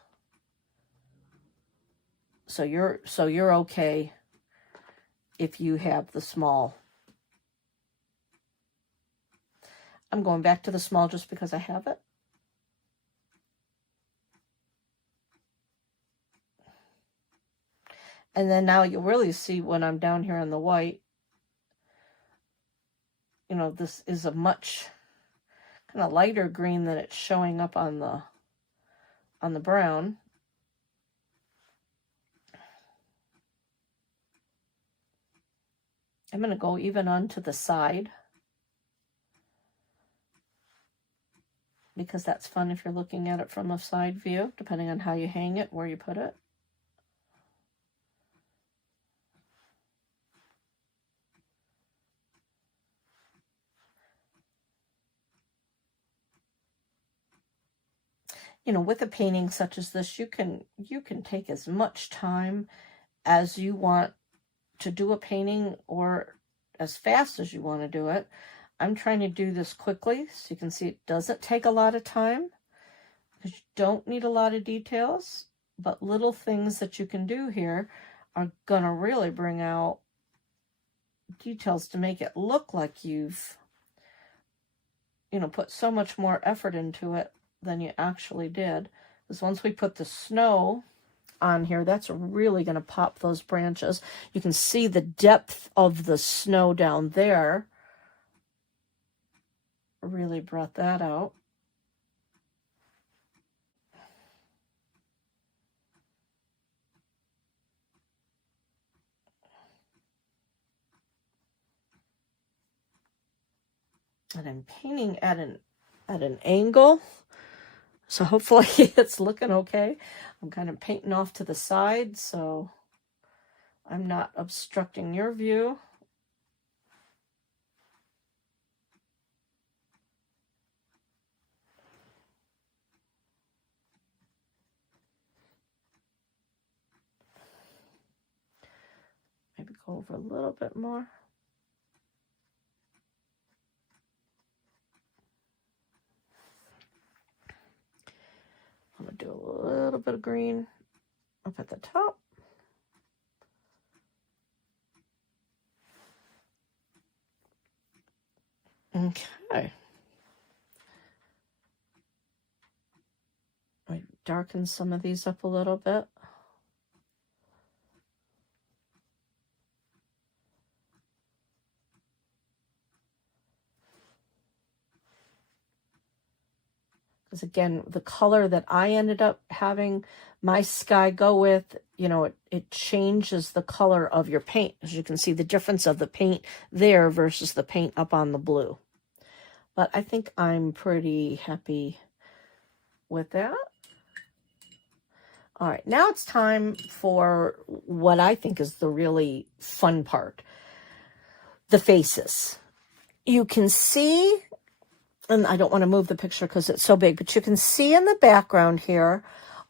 So you're okay if you have the small. I'm going back to the small just because I have it. And then now you'll really see when I'm down here on the white, you know, this is a much kind of lighter green than it's showing up on the brown. I'm going to go even onto the side, because that's fun if you're looking at it from a side view, depending on how you hang it, where you put it. You know, with a painting such as this, you can take as much time as you want to do a painting, or as fast as you want to do it. I'm trying to do this quickly, so you can see it doesn't take a lot of time, because you don't need a lot of details, but little things that you can do here are gonna really bring out details to make it look like you've, you know, put so much more effort into it than you actually did. Because once we put the snow on here, that's really going to pop those branches. You can see the depth of the snow down there really brought that out. And I'm painting at an angle, so hopefully it's looking okay. I'm kind of painting off to the side, so I'm not obstructing your view. Maybe go over a little bit more. I'm going to do a little bit of green up at the top. Okay. I darken some of these up a little bit. Because again, the color that I ended up having my sky go with, you know, it changes the color of your paint. As you can see, the difference of the paint there versus the paint up on the blue. But I think I'm pretty happy with that. All right, now it's time for what I think is the really fun part. The faces. You can see, and I don't want to move the picture because it's so big, but you can see in the background here,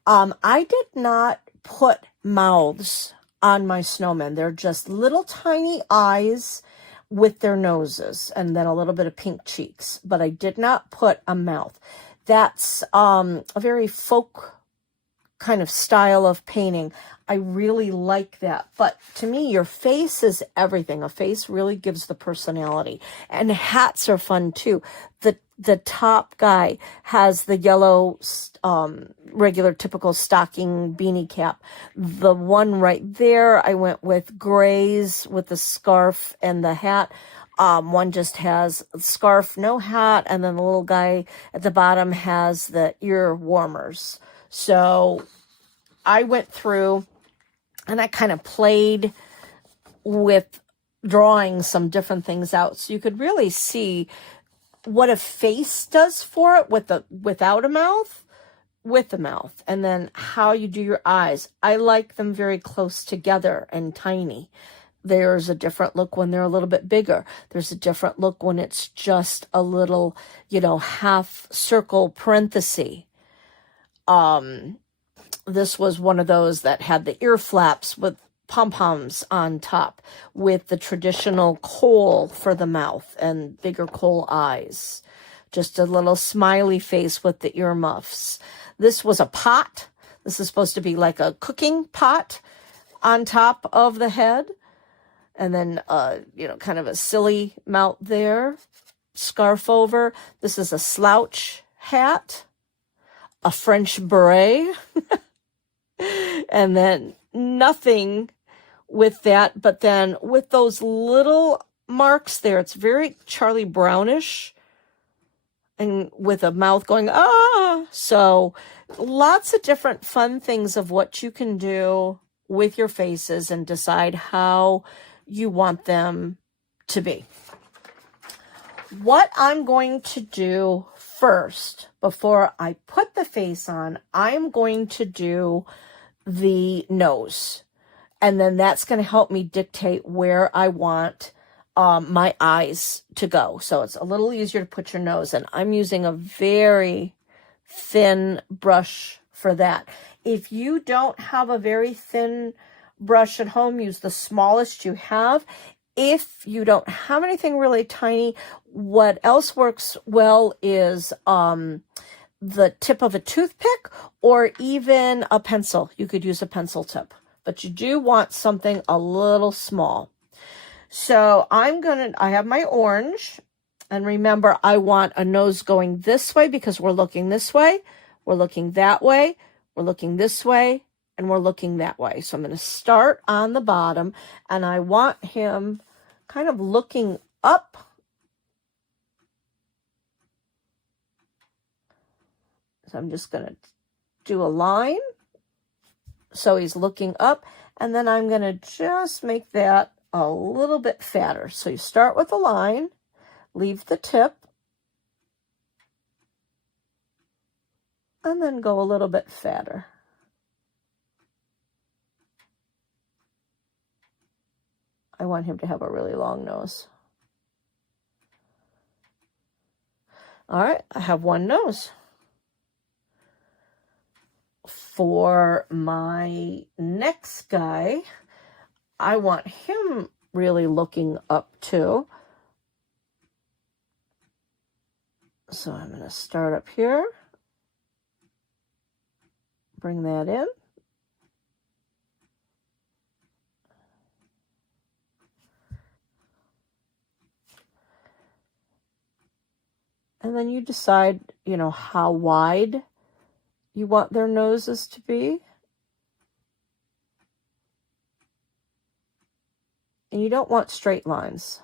I did not put mouths on my snowmen. They're just little tiny eyes with their noses, and then a little bit of pink cheeks, but I did not put a mouth. That's a very folk kind of style of painting. I really like that. But to me, your face is everything. A face really gives the personality. And hats are fun too. The top guy has the yellow, regular typical stocking beanie cap. The one right there, I went with grays with the scarf and the hat. One just has scarf, no hat, and then the little guy at the bottom has the ear warmers. So I went through and I kind of played with drawing some different things out, so you could really see what a face does for it without a mouth, with the mouth, and then how you do your eyes. I like them very close together and tiny. There's a different look when they're a little bit bigger. There's a different look when it's just a little, half circle parenthesis. This was one of those that had the ear flaps with pom-poms on top with the traditional kohl for the mouth and bigger kohl eyes. Just a little smiley face with the earmuffs. This was a pot. This is supposed to be like a cooking pot on top of the head. And then, kind of a silly mouth there. Scarf over. This is a slouch hat. A French beret. And then nothing with that. But then with those little marks there, it's very Charlie Brownish. And with a mouth going, ah. So lots of different fun things of what you can do with your faces and decide how you want them to be. What I'm going to do first, before I put the face on, I'm going to do the nose. And then that's going to help me dictate where I want my eyes to go. So it's a little easier to put your nose in. I'm using a very thin brush for that. If you don't have a very thin brush at home, use the smallest you have. If you don't have anything really tiny, what else works well is the tip of a toothpick or even a pencil. You could use a pencil tip, but you do want something a little small. So I have my orange, and remember, I want a nose going this way because we're looking this way, we're looking that way, we're looking this way, and we're looking that way. So I'm going to start on the bottom, and I want him kind of looking up. So I'm just going to do a line. So he's looking up, and then I'm going to just make that a little bit fatter. So you start with a line, leave the tip, and then go a little bit fatter. I want him to have a really long nose. All right, I have one nose. For my next guy, I want him really looking up too. So I'm going to start up here, bring that in. And then you decide, how wide you want their noses to be. And you don't want straight lines.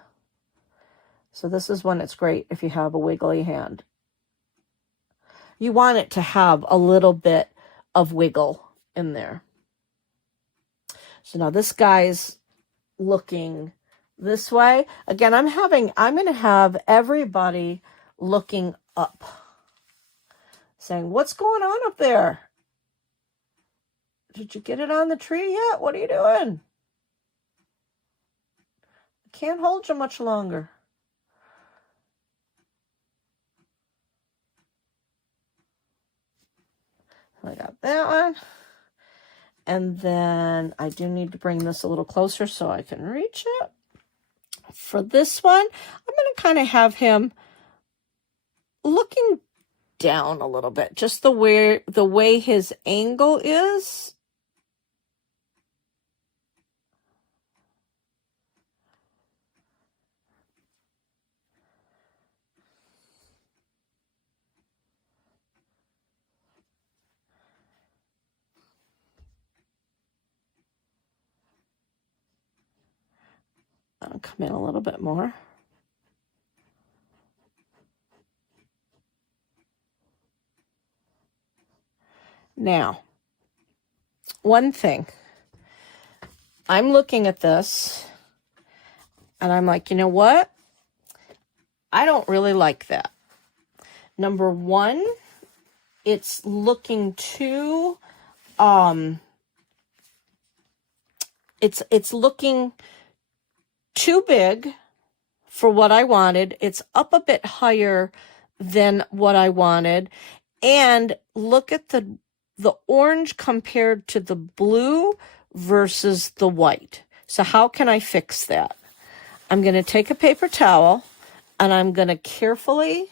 So this is when it's great if you have a wiggly hand. You want it to have a little bit of wiggle in there. So now this guy's looking this way. Again, I'm going to have everybody looking up, saying, what's going on up there? Did you get it on the tree yet? What are you doing? I can't hold you much longer. I got that one. And then I do need to bring this a little closer so I can reach it. For this one, I'm going to kind of have him looking down a little bit, just the way his angle is. I'll come in a little bit more. Now, one thing, I'm looking at this and I'm like, you know what? I don't really like that. Number one, it's looking too, it's looking too big for what I wanted. It's up a bit higher than what I wanted. And look at the orange compared to the blue versus the white. So how can I fix that? I'm going to take a paper towel and I'm going to carefully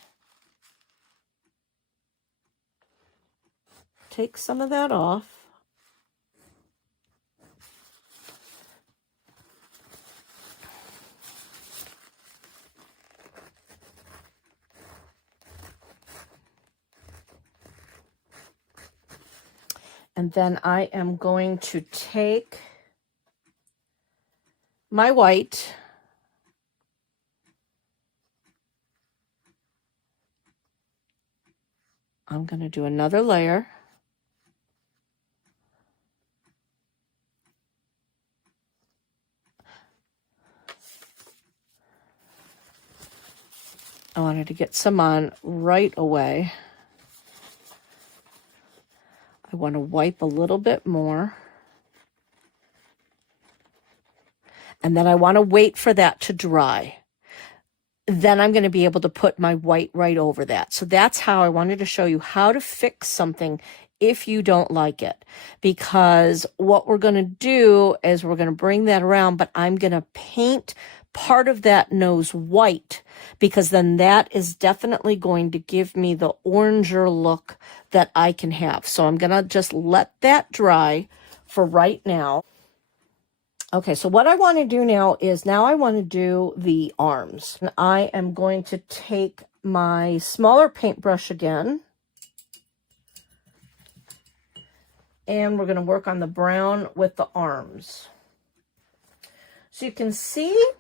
take some of that off. And then I am going to take my white I'm going to do another layer. I wanted to get some on right away. I want to wipe a little bit more. And then I want to wait for that to dry. Then I'm going to be able to put my white right over that. So that's how I wanted to show you how to fix something if you don't like it. Because what we're going to do is we're going to bring that around, but I'm going to paint part of that nose white, because then that is definitely going to give me the oranger look that I can have. So I'm going to just let that dry for right now. Okay, so what I want to do now is I want to do the arms. And I am going to take my smaller paintbrush again. And we're going to work on the brown with the arms. So you can see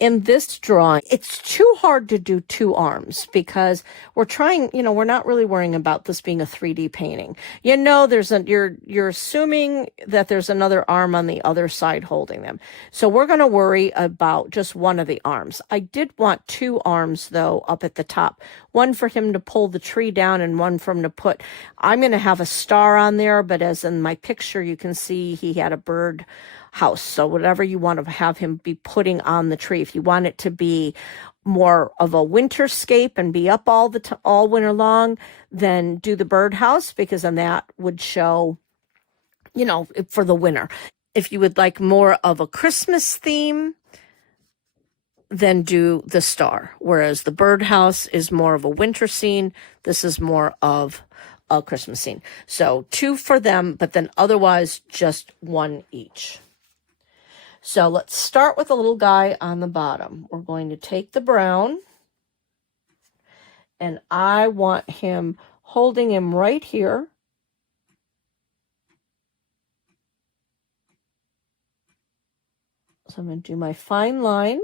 in this drawing, it's too hard to do two arms because we're trying, we're not really worrying about this being a 3D painting. You're assuming that there's another arm on the other side holding them. So we're going to worry about just one of the arms. I did want two arms though up at the top, one for him to pull the tree down and one for him to put. I'm going to have a star on there, but as in my picture, you can see he had a bird house. So whatever you want to have him be putting on the tree, if you want it to be more of a winterscape and be up all winter long, then do the birdhouse, because then that would show, for the winter. If you would like more of a Christmas theme, then do the star. Whereas the birdhouse is more of a winter scene. This is more of a Christmas scene. So two for them, but then otherwise just one each. So let's start with the little guy on the bottom. We're going to take the brown, and I want him holding him right here. So I'm going to do my fine line,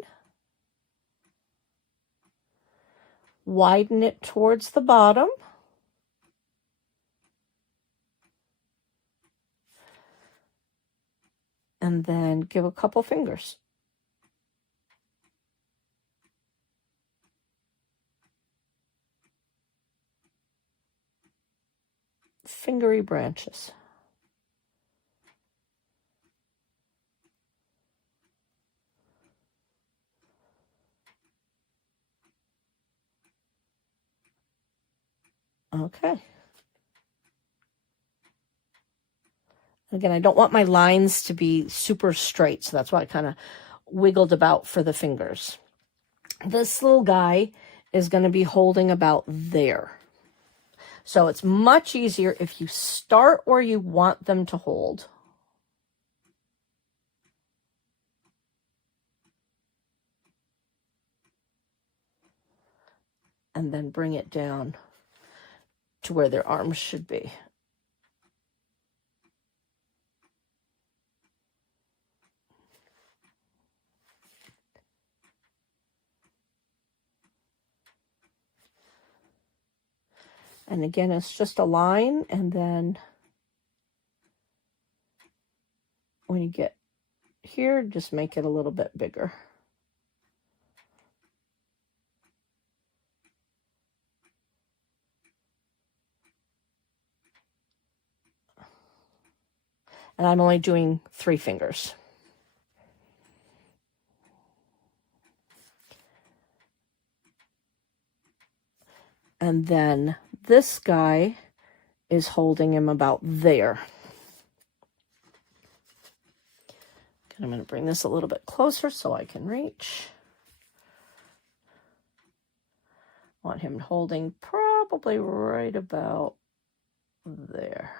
widen it towards the bottom. And then give a couple fingers. Fingery branches. Okay. Again, I don't want my lines to be super straight, so that's why I kind of wiggled about for the fingers. This little guy is going to be holding about there. So it's much easier if you start where you want them to hold. And then bring it down to where their arms should be. And again, it's just a line, and then when you get here, just make it a little bit bigger. And I'm only doing 3 fingers. And then this guy is holding him about there. And I'm going to bring this a little bit closer so I can reach. I want him holding probably right about there.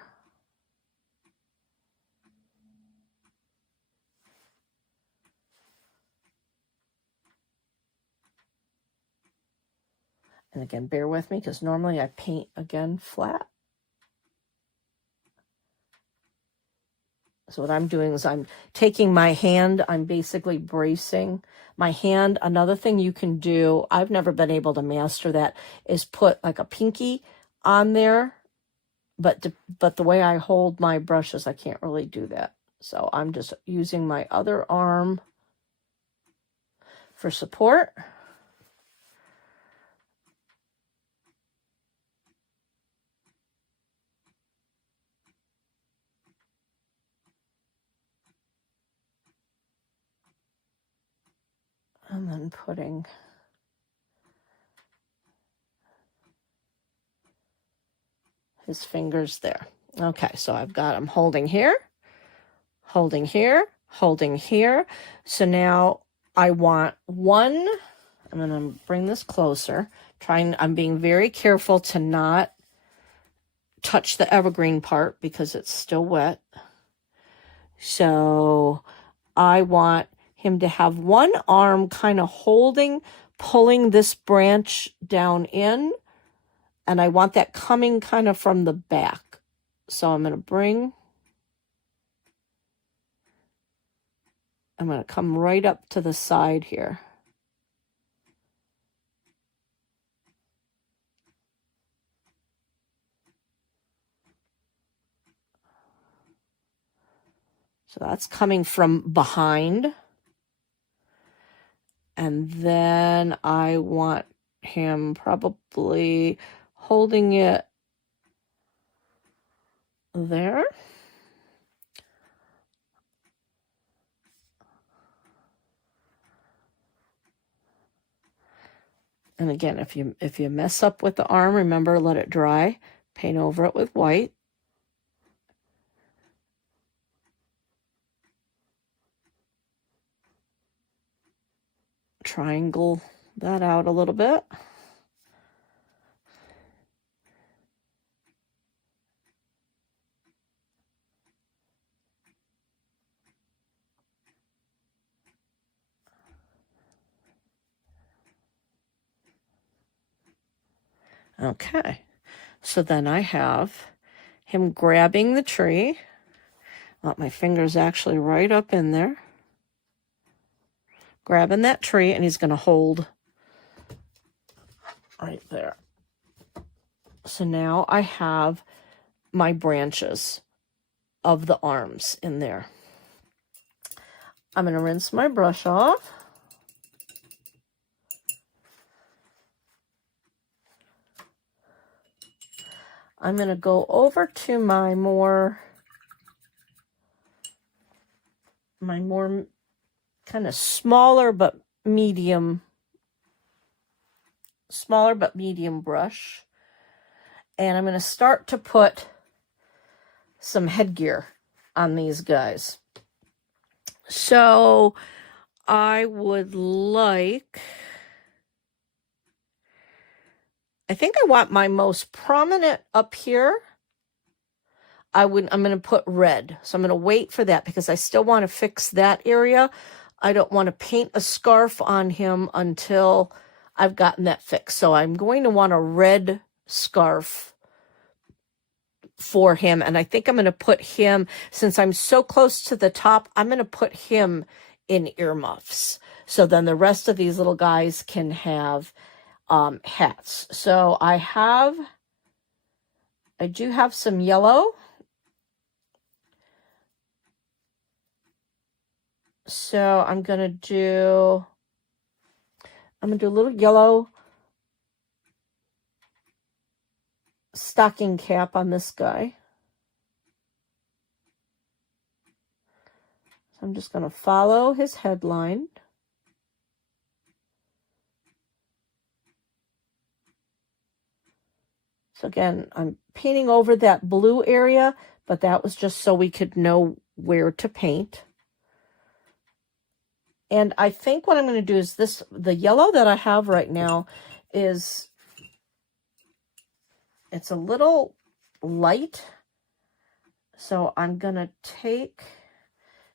And again, bear with me because normally I paint again flat. So what I'm doing is I'm taking my hand, I'm basically bracing my hand. Another thing you can do, I've never been able to master that, is put like a pinky on there. But the way I hold my brushes, I can't really do that. So I'm just using my other arm for support. And then putting his fingers there. Okay, so I've got him holding here, holding here, holding here. So now I want one, I'm going to bring this closer, I'm being very careful to not touch the evergreen part because it's still wet. So I want him to have one arm kind of pulling this branch down in, and I want that coming kind of from the back. So I'm going to come right up to the side here. So that's coming from behind. And then I want him probably holding it there. And again, if you mess up with the arm, remember, let it dry. Paint over it with white. Triangle that out a little bit. Okay, so then I have him grabbing the tree. I want my fingers actually right up in there. Grabbing that tree, and he's going to hold right there. So now I have my branches of the arms in there. I'm going to rinse my brush off. I'm going to go over to my more kind of smaller but medium brush. And I'm going to start to put some headgear on these guys. So I would like, I think I want my most prominent up here. I'm going to put red. So I'm going to wait for that because I still want to fix that area. I don't want to paint a scarf on him until I've gotten that fixed. So I'm going to want a red scarf for him. And I think I'm going to put him, since I'm so close to the top, I'm going to put him in earmuffs. So then the rest of these little guys can have hats. So I do have some yellow. So I'm going to do a little yellow stocking cap on this guy. So I'm just going to follow his headline. So again, I'm painting over that blue area, but that was just so we could know where to paint. And I think what I'm going to do is the yellow that I have right now is, it's a little light. So I'm going to take,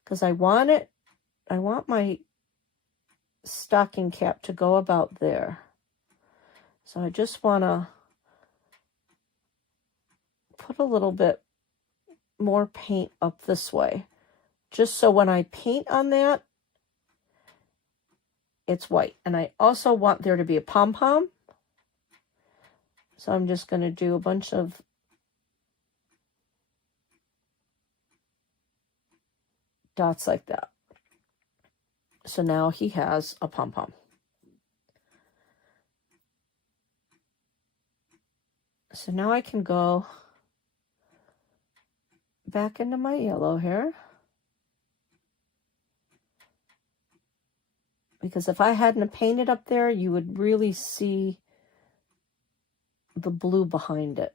because I want my stocking cap to go about there. So I just want to put a little bit more paint up this way, just so when I paint on that, it's white. And I also want there to be a pom-pom. So I'm just going to do a bunch of dots like that. So now he has a pom-pom. So now I can go back into my yellow here. Because if I hadn't painted up there, you would really see the blue behind it.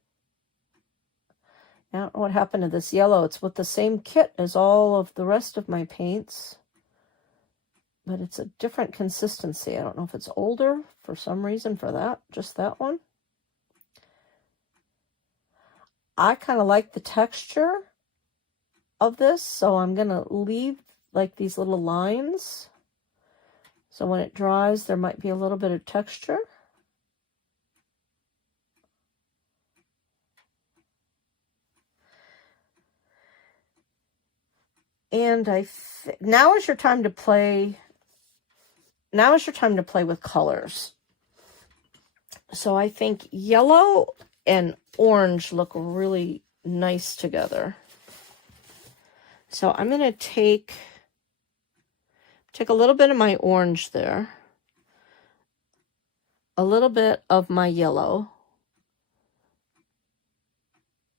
I don't know what happened to this yellow. It's with the same kit as all of the rest of my paints, but it's a different consistency. I don't know if it's older for some reason for that, just that one. I kind of like the texture of this, so I'm going to leave like these little lines. So when it dries, there might be a little bit of texture. And now is your time to play. Now is your time to play with colors. So I think yellow and orange look really nice together. So I'm going to take a little bit of my orange there, a little bit of my yellow.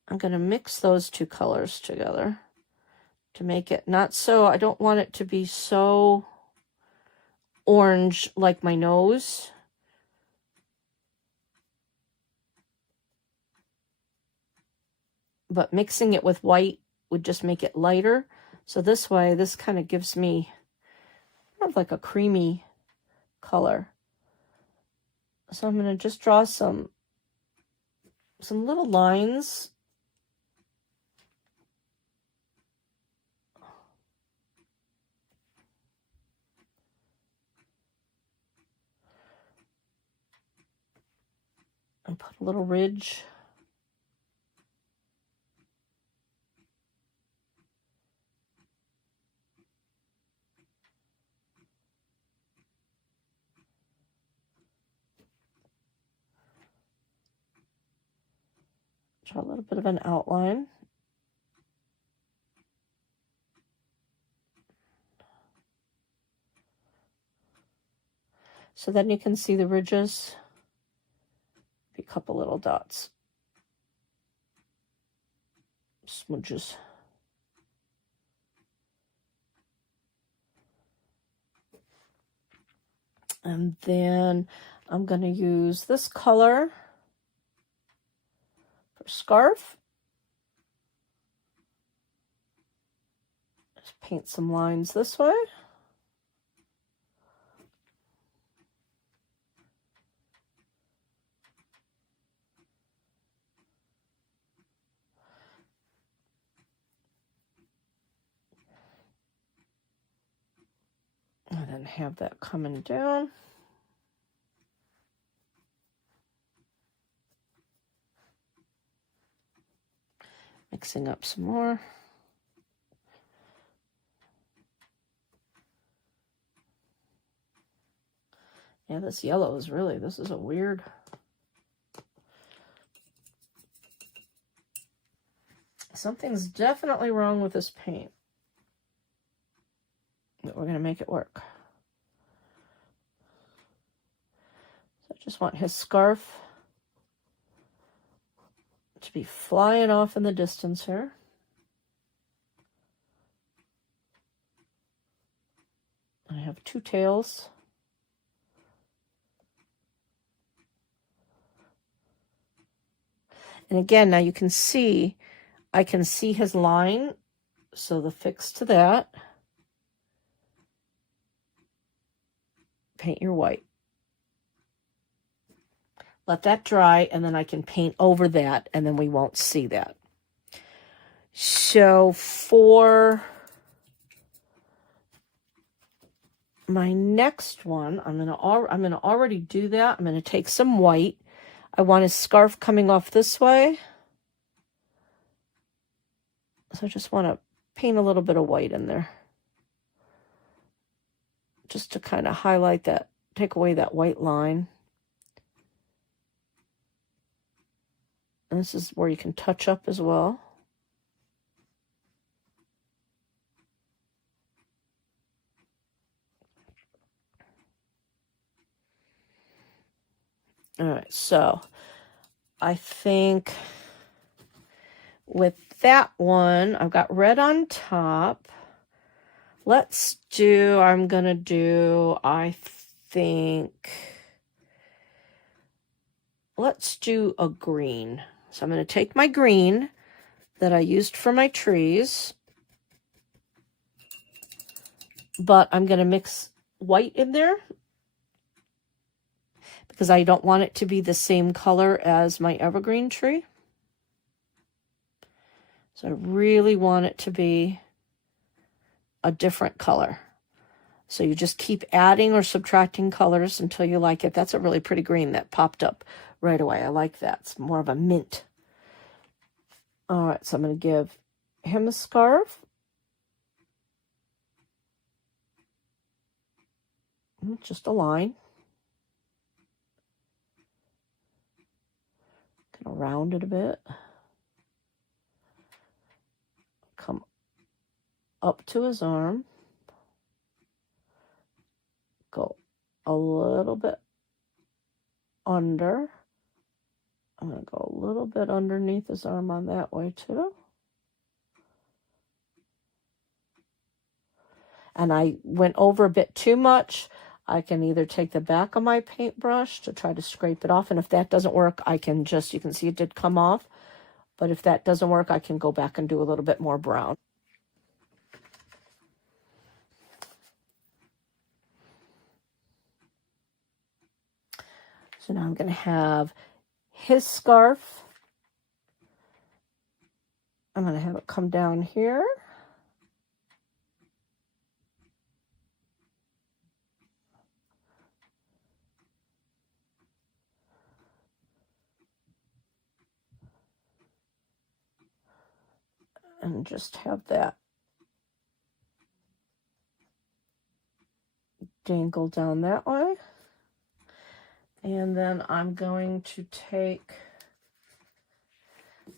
I'm going to mix those two colors together to make it not so, I don't want it to be so orange like my nose. But mixing it with white would just make it lighter. So this way, this kind of gives me kind of like a creamy color. So I'm going to just draw some little lines. And put a little ridge. Draw a little bit of an outline. So then you can see the ridges. A couple little dots. Smudges. And then I'm going to use this color for scarf. Just paint some lines this way. and have that coming down. Mixing up some more. Yeah, this yellow is really, this is a weird. Something's definitely wrong with this paint. But we're going to make it work. So I just want his scarf to be flying off in the distance here. I have two tails. And again, now you can see, I can see his line, so the fix to that. Paint your white. Let that dry, and then I can paint over that, and then we won't see that. So for my next one, I'm gonna already do that. I'm gonna take some white. I want his scarf coming off this way. So I just want to paint a little bit of white in there. Just to kind of highlight that, take away that white line. And this is where you can touch up as well. All right, so I think with that one, I've got red on top. Let's do, I'm going to do, I think, let's do a green. So I'm going to take my green that I used for my trees, but I'm going to mix white in there because I don't want it to be the same color as my evergreen tree. So I really want it to be a different color. So you just keep adding or subtracting colors until you like it. That's a really pretty green that popped up right away. I like that. It's more of a mint. All right, so I'm going to give him a scarf. Just a line. Gonna round it a bit. Come up to his arm. Go a little bit under. I'm going to go a little bit underneath his arm on that way too. And I went over a bit too much. I can either take the back of my paintbrush to try to scrape it off. And if that doesn't work, I can just, you can see it did come off. But if that doesn't work, I can go back and do a little bit more brown. So now I'm going to have his scarf. I'm going to have it come down here. And just have that dangle down that way. And then I'm going to take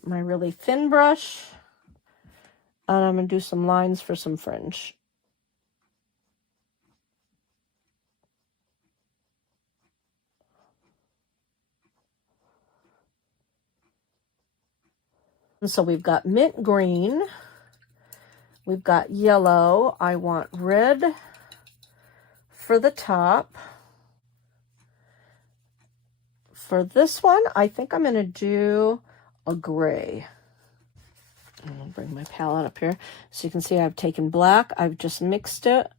my really thin brush and I'm going to do some lines for some fringe. And so we've got mint green, we've got yellow, I want red for the top. For this one, I think I'm going to do a gray. I'm going to bring my palette up here. So you can see I've taken black. I've just mixed it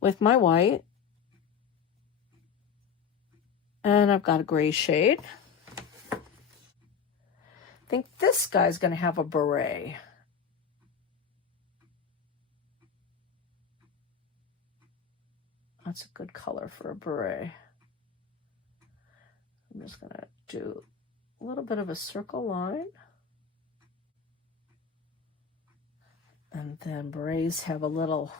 with my white. And I've got a gray shade. I think this guy's going to have a beret. That's a good color for a beret. I'm just going to do a little bit of a circle line. And then berets have a little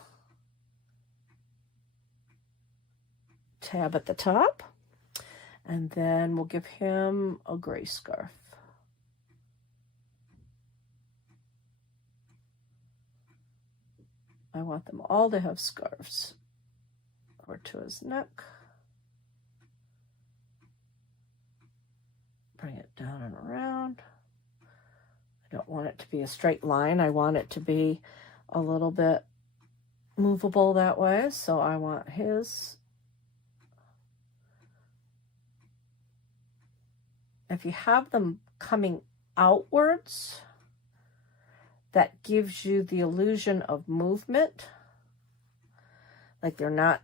tab at the top. And then we'll give him a gray scarf. I want them all to have scarves. Over to his neck. Bring it down and around. I don't want it to be a straight line. I want it to be a little bit movable that way. So I want his. If you have them coming outwards, that gives you the illusion of movement. Like they're not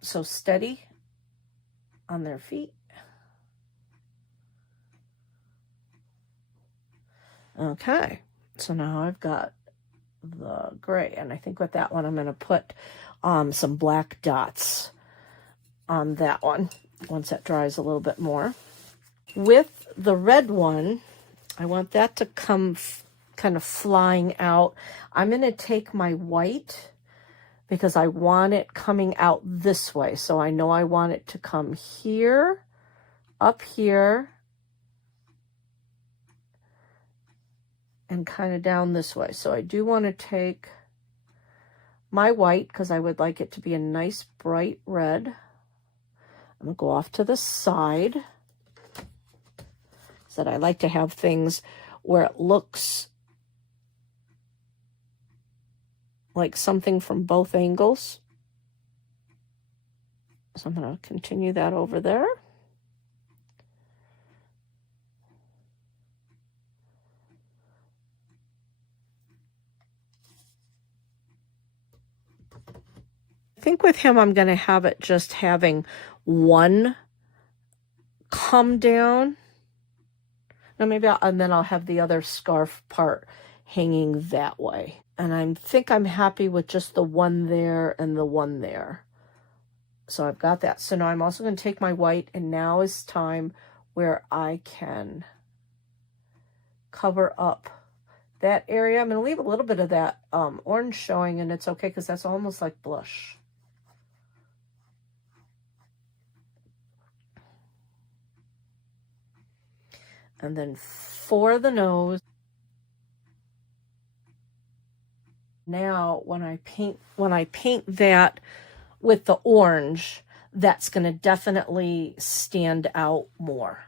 so steady on their feet. Okay, so now I've got the gray, and I think with that one I'm going to put some black dots on that one once that dries a little bit more. With the red one, I want that to come kind of flying out. I'm going to take my white because I want it coming out this way. So I know I want it to come here, up here, and kind of down this way. So I do want to take my white because I would like it to be a nice bright red. I'm going to go off to the side. That I like to have things where it looks like something from both angles. So I'm going to continue that over there. I think with him I'm going to have it just having one come down. Now maybe and then I'll have the other scarf part hanging that way. And I think I'm happy with just the one there and the one there. So I've got that. So now I'm also going to take my white, and now is time where I can cover up that area. I'm going to leave a little bit of that orange showing, and it's okay because that's almost like blush. And then for the nose, now when I paint that with the orange, that's going to definitely stand out more.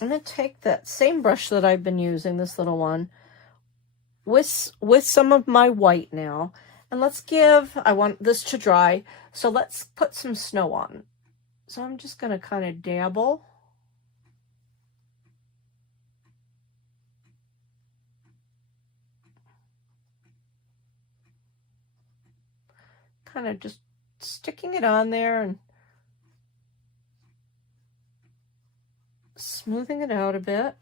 I'm going to take that same brush that I've been using, this little one, with some of my white now. And I want this to dry, so let's put some snow on. So I'm just going to kind of dabble. Kind of just sticking it on there and smoothing it out a bit.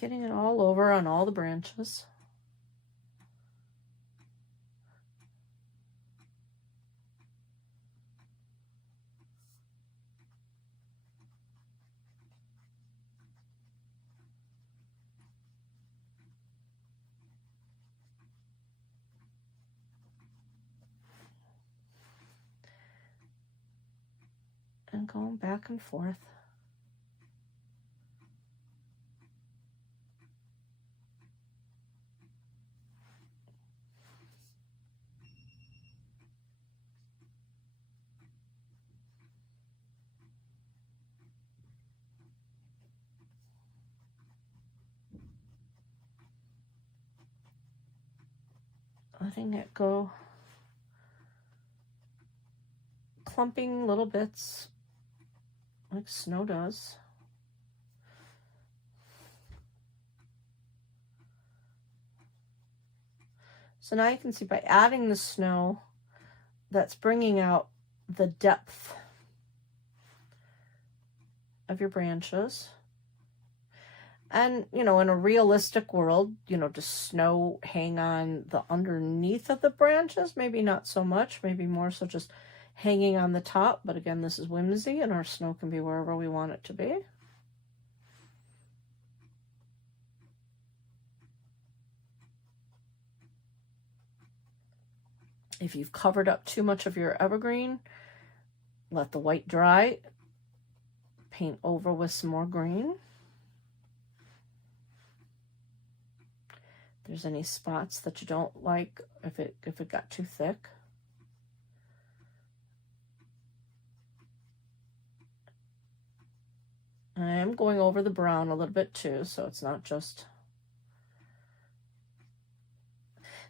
Getting it all over on all the branches. And going back and forth. Letting it go, clumping little bits like snow does. So now you can see by adding the snow, that's bringing out the depth of your branches. And, you know, in a realistic world, you know, does snow hang on the underneath of the branches? Maybe not so much, maybe more so just hanging on the top. But again, this is whimsy, and our snow can be wherever we want it to be. If you've covered up too much of your evergreen, let the white dry, paint over with some more green. If there's any spots that you don't like, if it got too thick. I am going over the brown a little bit too, so it's not just...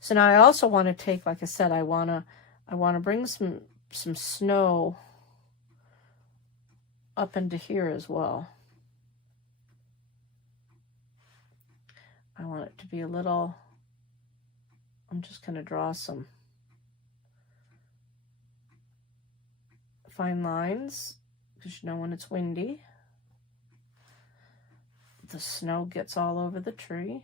So now I also want to take, like I said, I want to bring some snow up into here as well. I want it to be a little, I'm just going to draw some fine lines, because you know when it's windy, the snow gets all over the tree.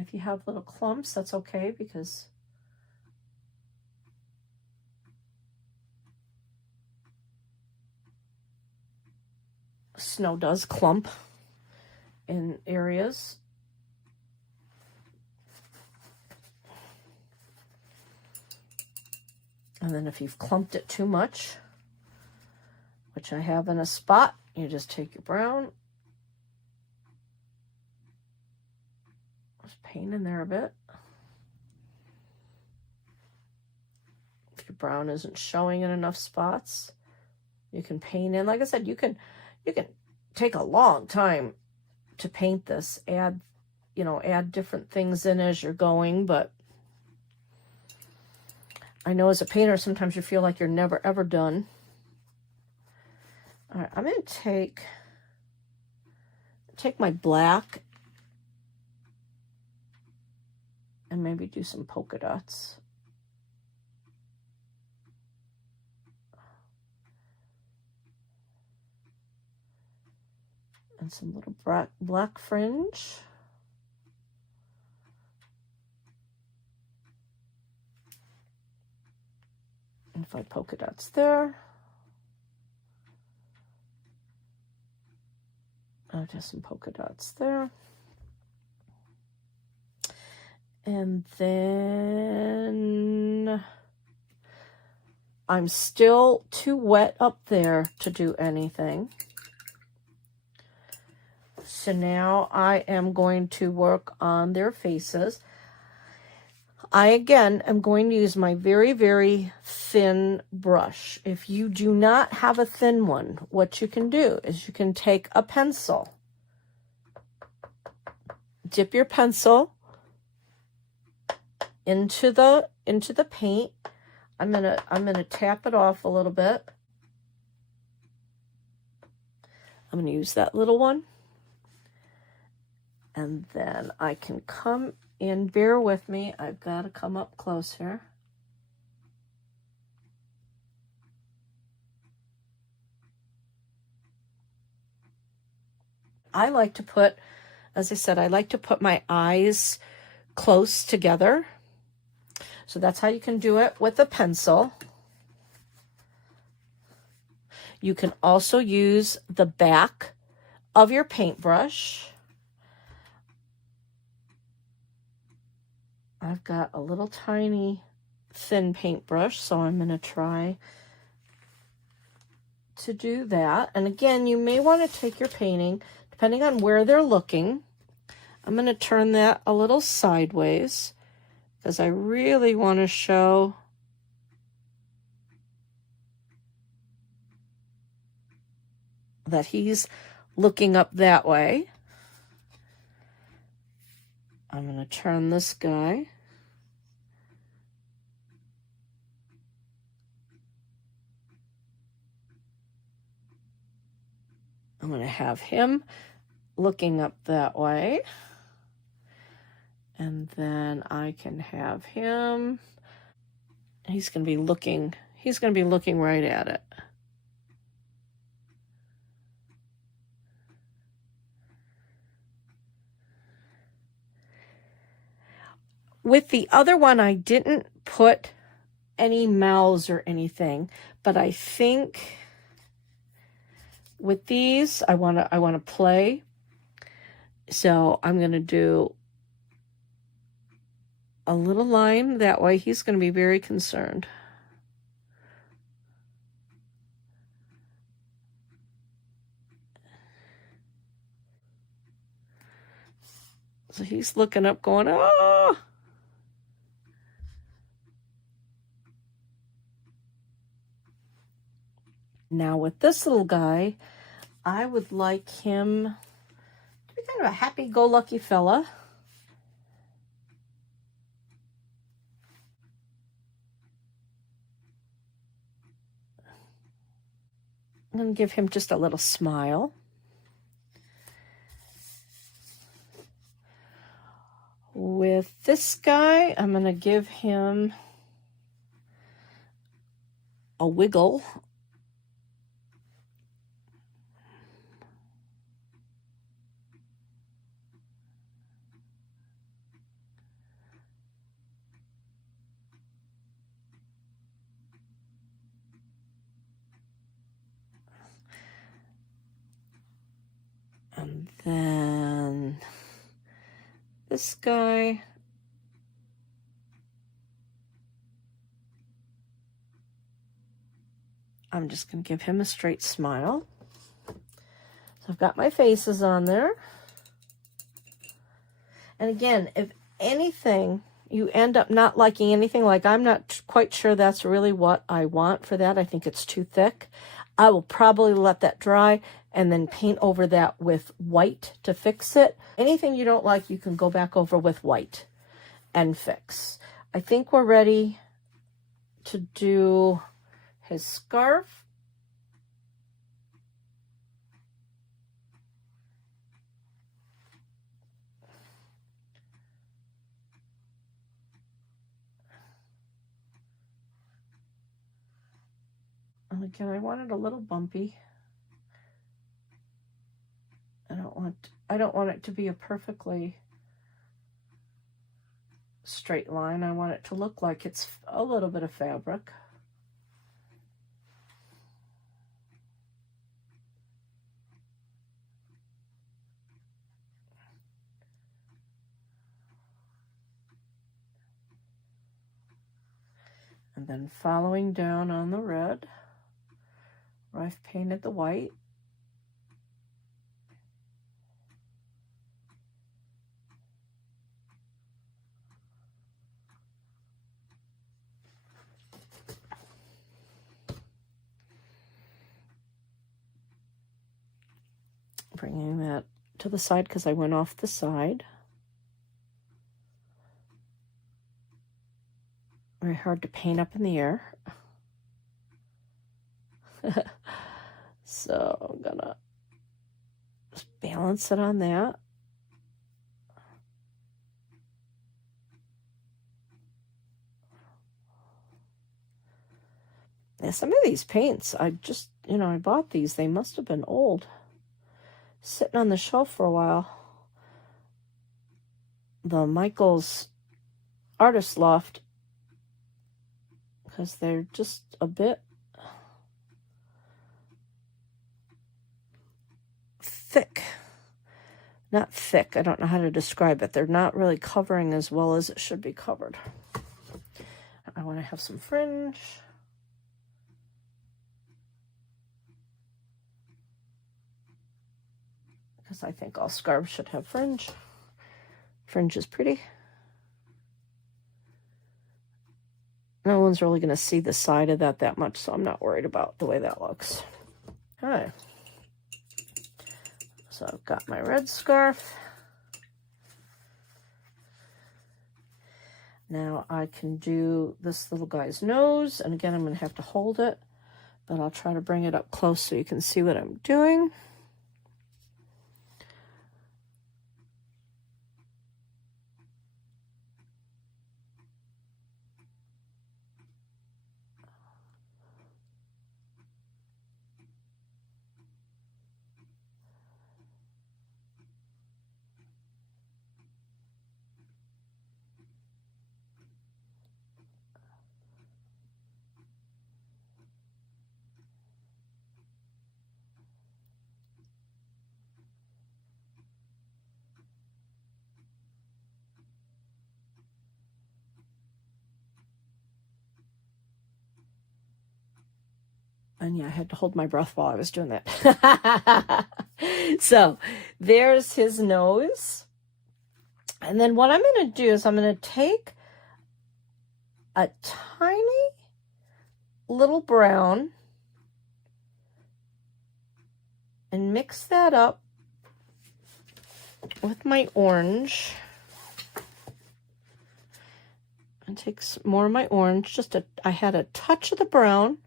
If you have little clumps, that's okay, because snow does clump in areas. And then if you've clumped it too much, which I have in a spot, you just take your brown, just paint in there a bit. If your brown isn't showing in enough spots, you can paint in. Like I said, you can take a long time to paint this. Add different things in as you're going, but I know as a painter, sometimes you feel like you're never ever done. All right, I'm going to take my black and maybe do some polka dots. And some little black fringe. And 5 polka dots there. I'll do some polka dots there. And then I'm still too wet up there to do anything. So now I am going to work on their faces. I, again, am going to use my very, very thin brush. If you do not have a thin one, what you can do is you can take a pencil, dip your pencil into the paint. I'm gonna tap it off a little bit. I'm gonna use that little one. And then I can come in, bear with me, I've got to come up close here. I like to put, as I said, I like to put my eyes close together. So that's how you can do it with a pencil. You can also use the back of your paintbrush. I've got a little tiny thin paintbrush, so I'm going to try to do that. And again, you may want to take your painting, depending on where they're looking. I'm going to turn that a little sideways because I really want to show that he's looking up that way. I'm going to turn this guy. I'm going to have him looking up that way. And then I can have him, he's going to be looking right at it. With the other one, I didn't put any mouths or anything, but I think with these, I want to play. So I'm going to do a little line that way. He's going to be very concerned. So he's looking up going, oh! Now with this little guy, I would like him to be kind of a happy-go-lucky fella. I'm going to give him just a little smile. With this guy, I'm going to give him a wiggle. And then this guy, I'm just going to give him a straight smile. So I've got my faces on there. And again, if anything, you end up not liking anything, like I'm not quite sure that's really what I want for that. I think it's too thick. I will probably let that dry and then paint over that with white to fix it. Anything you don't like, you can go back over with white and fix. I think we're ready to do his scarf. And again, I want it a little bumpy. I don't want it to be a perfectly straight line. I want it to look like it's a little bit of fabric. And then following down on the red, where I've painted the white. Bringing that to the side because I went off the side. Very hard to paint up in the air. So I'm gonna just balance it on that. Yeah, some of these paints, I just, I bought these. They must have been old. Sitting on the shelf for a while. The Michaels Artist Loft, because they're just a bit thick. Not thick, I don't know how to describe it. They're not really covering as well as it should be covered. I want to have some fringe. Because I think all scarves should have fringe. Fringe is pretty. No one's really going to see the side of that much, so I'm not worried about the way that looks. All right. So I've got my red scarf. Now I can do this little guy's nose, and again, I'm going to have to hold it, but I'll try to bring it up close so you can see what I'm doing. And yeah, I had to hold my breath while I was doing that. So there's his nose. And then what I'm going to do is I'm going to take a tiny little brown and mix that up with my orange. And take some more of my orange. I had a touch of the brown.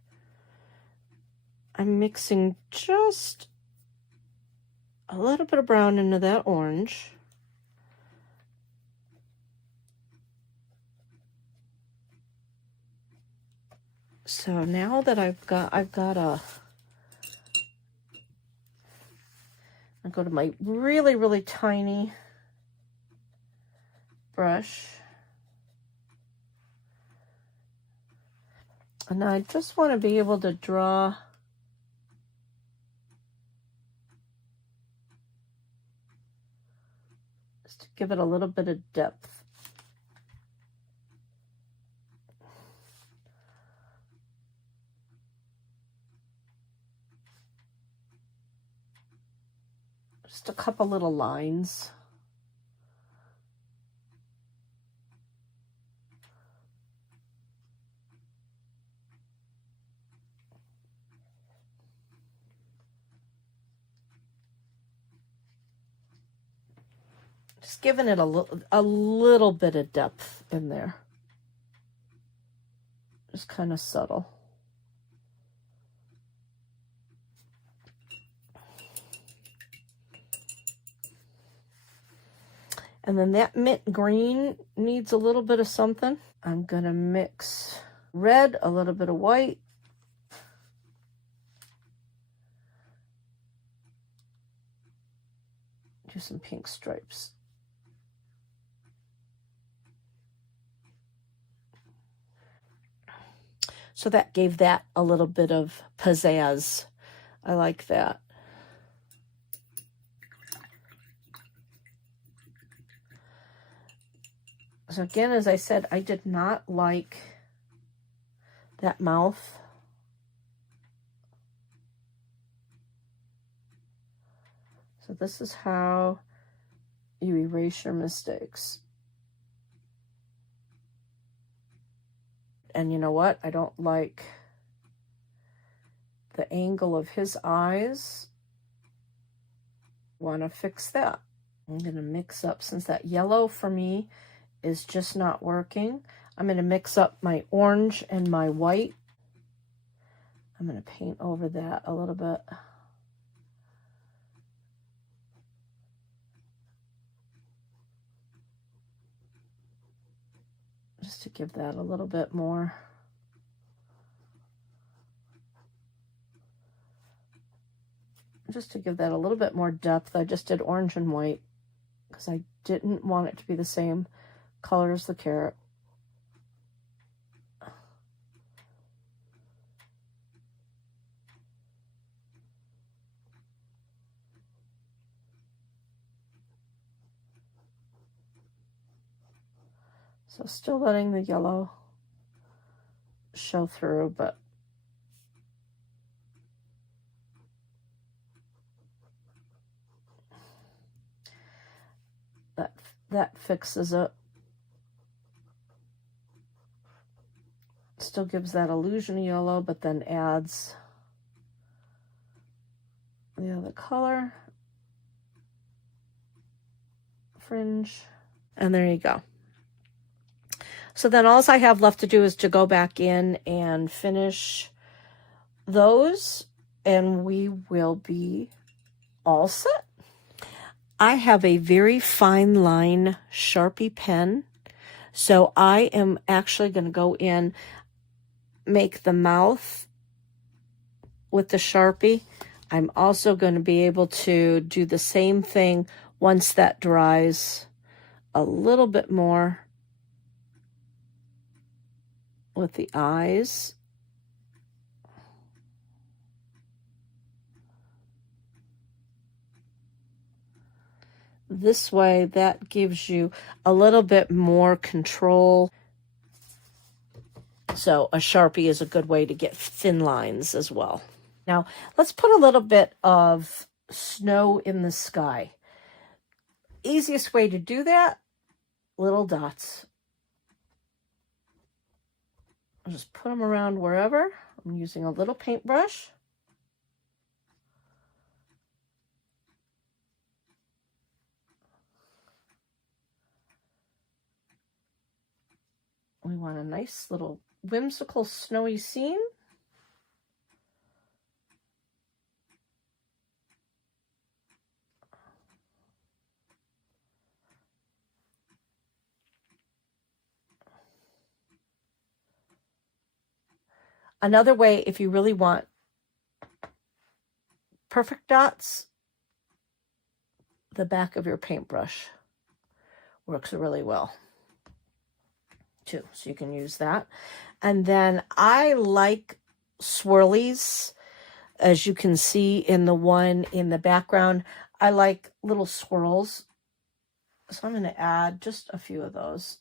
I'm mixing just a little bit of brown into that orange. So now that I've got I'll go to my really, really tiny brush. And I just want to be able to draw just to give it a little bit of depth. Just a couple little lines. Just giving it a little bit of depth in there. Just kind of subtle. And then that mint green needs a little bit of something. I'm going to mix red, a little bit of white. Do some pink stripes. So that gave that a little bit of pizzazz. I like that. So again, as I said, I did not like that mouth. So this is how you erase your mistakes. And you know what? I don't like the angle of his eyes. Want to fix that. I'm going to mix up, since that yellow for me is just not working, I'm going to mix up my orange and my white. I'm going to paint over that a little bit. Just to give that a little bit more. Just to give that a little bit more depth, I just did orange and white because I didn't want it to be the same color as the carrot. So still letting the yellow show through, but that fixes it. Still gives that illusion of yellow, but then adds the other color. Fringe. And there you go. So then all I have left to do is to go back in and finish those, and we will be all set. I have a very fine line Sharpie pen, so I am actually going to go in, make the mouth with the Sharpie. I'm also going to be able to do the same thing once that dries a little bit more with the eyes. This way, that gives you a little bit more control. So a Sharpie is a good way to get thin lines as well. Now, let's put a little bit of snow in the sky. Easiest way to do that, little dots. I'll just put them around wherever. I'm using a little paintbrush. We want a nice little whimsical snowy scene. Another way, if you really want perfect dots, the back of your paintbrush works really well too, so you can use that. And then I like swirlies, as you can see in the one in the background. I like little swirls, so I'm going to add just a few of those.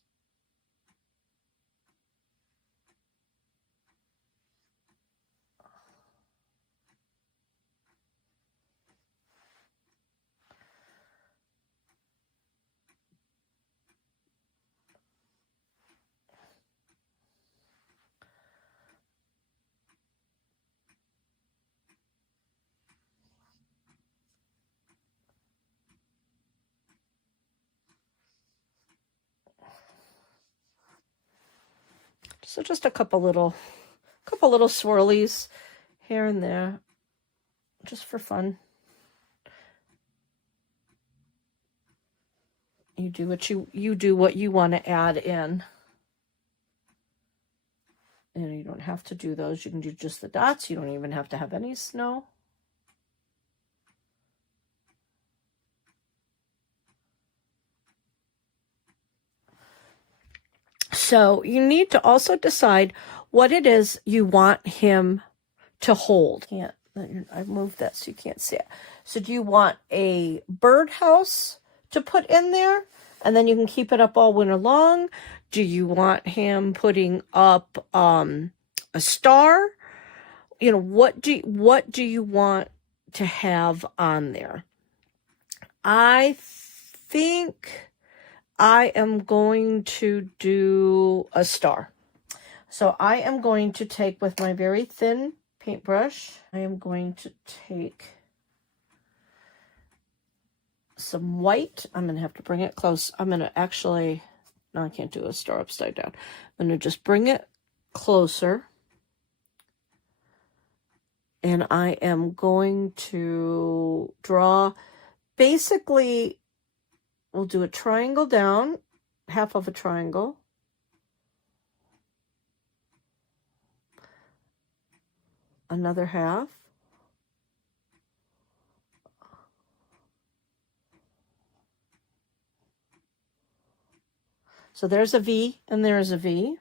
So just a couple little swirlies here and there, just for fun. You do what you want to add in. And you don't have to do those. You can do just the dots. You don't even have to have any snow. So you need to also decide what it is you want him to hold. I've moved that so you can't see it. So do you want a birdhouse to put in there, and then you can keep it up all winter long? Do you want him putting up a star? You know, what do you want to have on there? I think I am going to do a star. So I am going to take, with my very thin paintbrush, I am going to take some white. I'm going to have to bring it close. I'm going to actually, no, I can't do a star upside down. I'm going to just bring it closer. And I am going to draw, basically, we'll do a triangle down, half of a triangle. Another half. So there's a V and there's a V.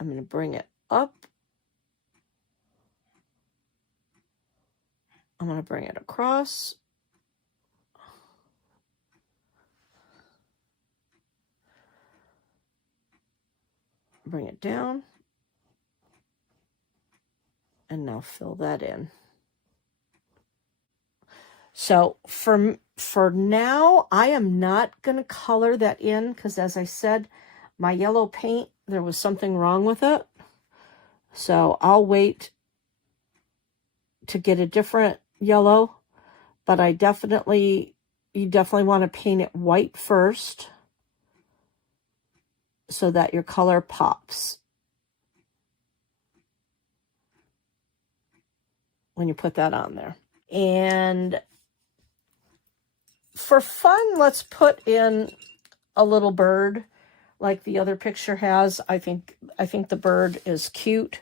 I'm going to bring it up. I'm going to bring it across. Bring it down. And now fill that in. So for now, I am not going to color that in because, as I said, my yellow paint, there was something wrong with it. So I'll wait to get a different yellow, but you definitely want to paint it white first. so that your color pops when you put that on there. And for fun, let's put in a little bird like the other picture has. I think the bird is cute.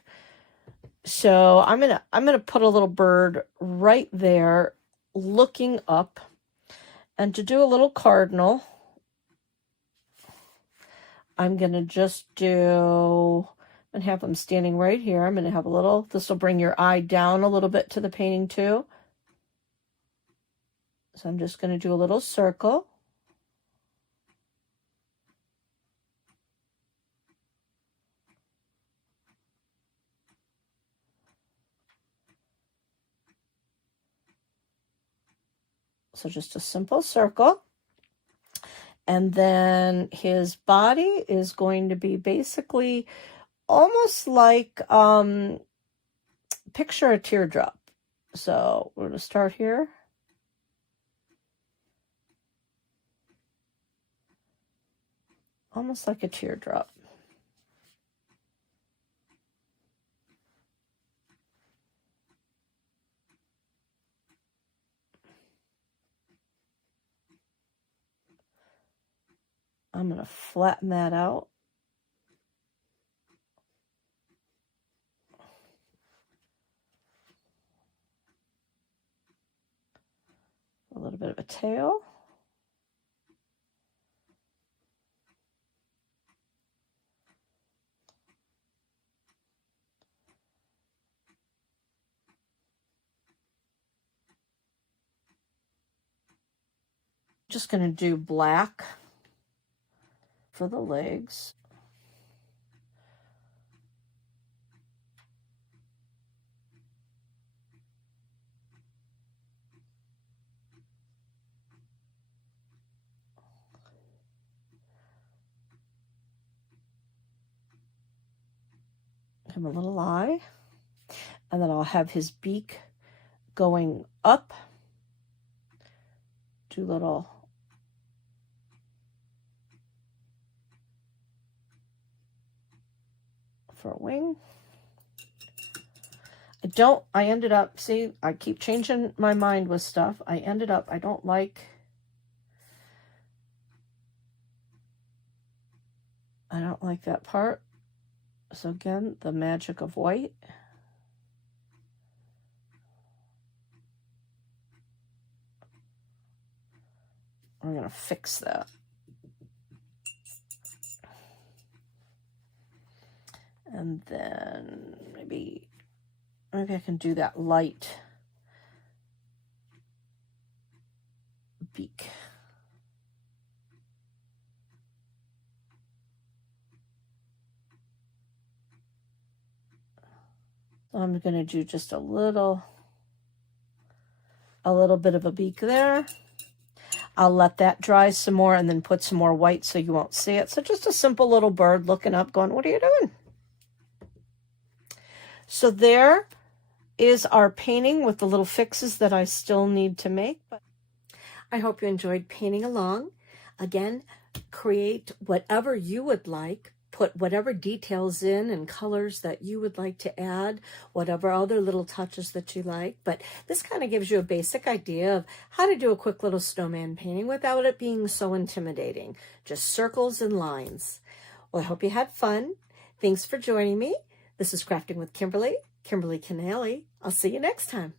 So I'm gonna put a little bird right there looking up. And to do a little cardinal, I'm gonna just do, and have them standing right here. I'm gonna have a little, this will bring your eye down a little bit to the painting too. So I'm just gonna do a little circle. So just a simple circle. And then his body is going to be basically almost like, picture a teardrop. So we're going to start here. Almost like a teardrop. I'm going to flatten that out. A little bit of a tail. Just going to do black for the legs. Him a little eye, and then I'll have his beak going up. Do little for a wing. I ended up, see, I keep changing my mind with stuff. I don't like that part. So again, the magic of white. We're going to fix that. And then maybe I can do that light beak. I'm going to do just a little bit of a beak there. I'll let that dry some more and then put some more white so you won't see it. So just a simple little bird looking up going, what are you doing? So there is our painting with the little fixes that I still need to make. But I hope you enjoyed painting along. Again, create whatever you would like. Put whatever details in and colors that you would like to add, whatever other little touches that you like. But this kind of gives you a basic idea of how to do a quick little snowman painting without it being so intimidating. Just circles and lines. Well, I hope you had fun. Thanks for joining me. This is Crafting with Kimberly, Kimberly Canale. I'll see you next time.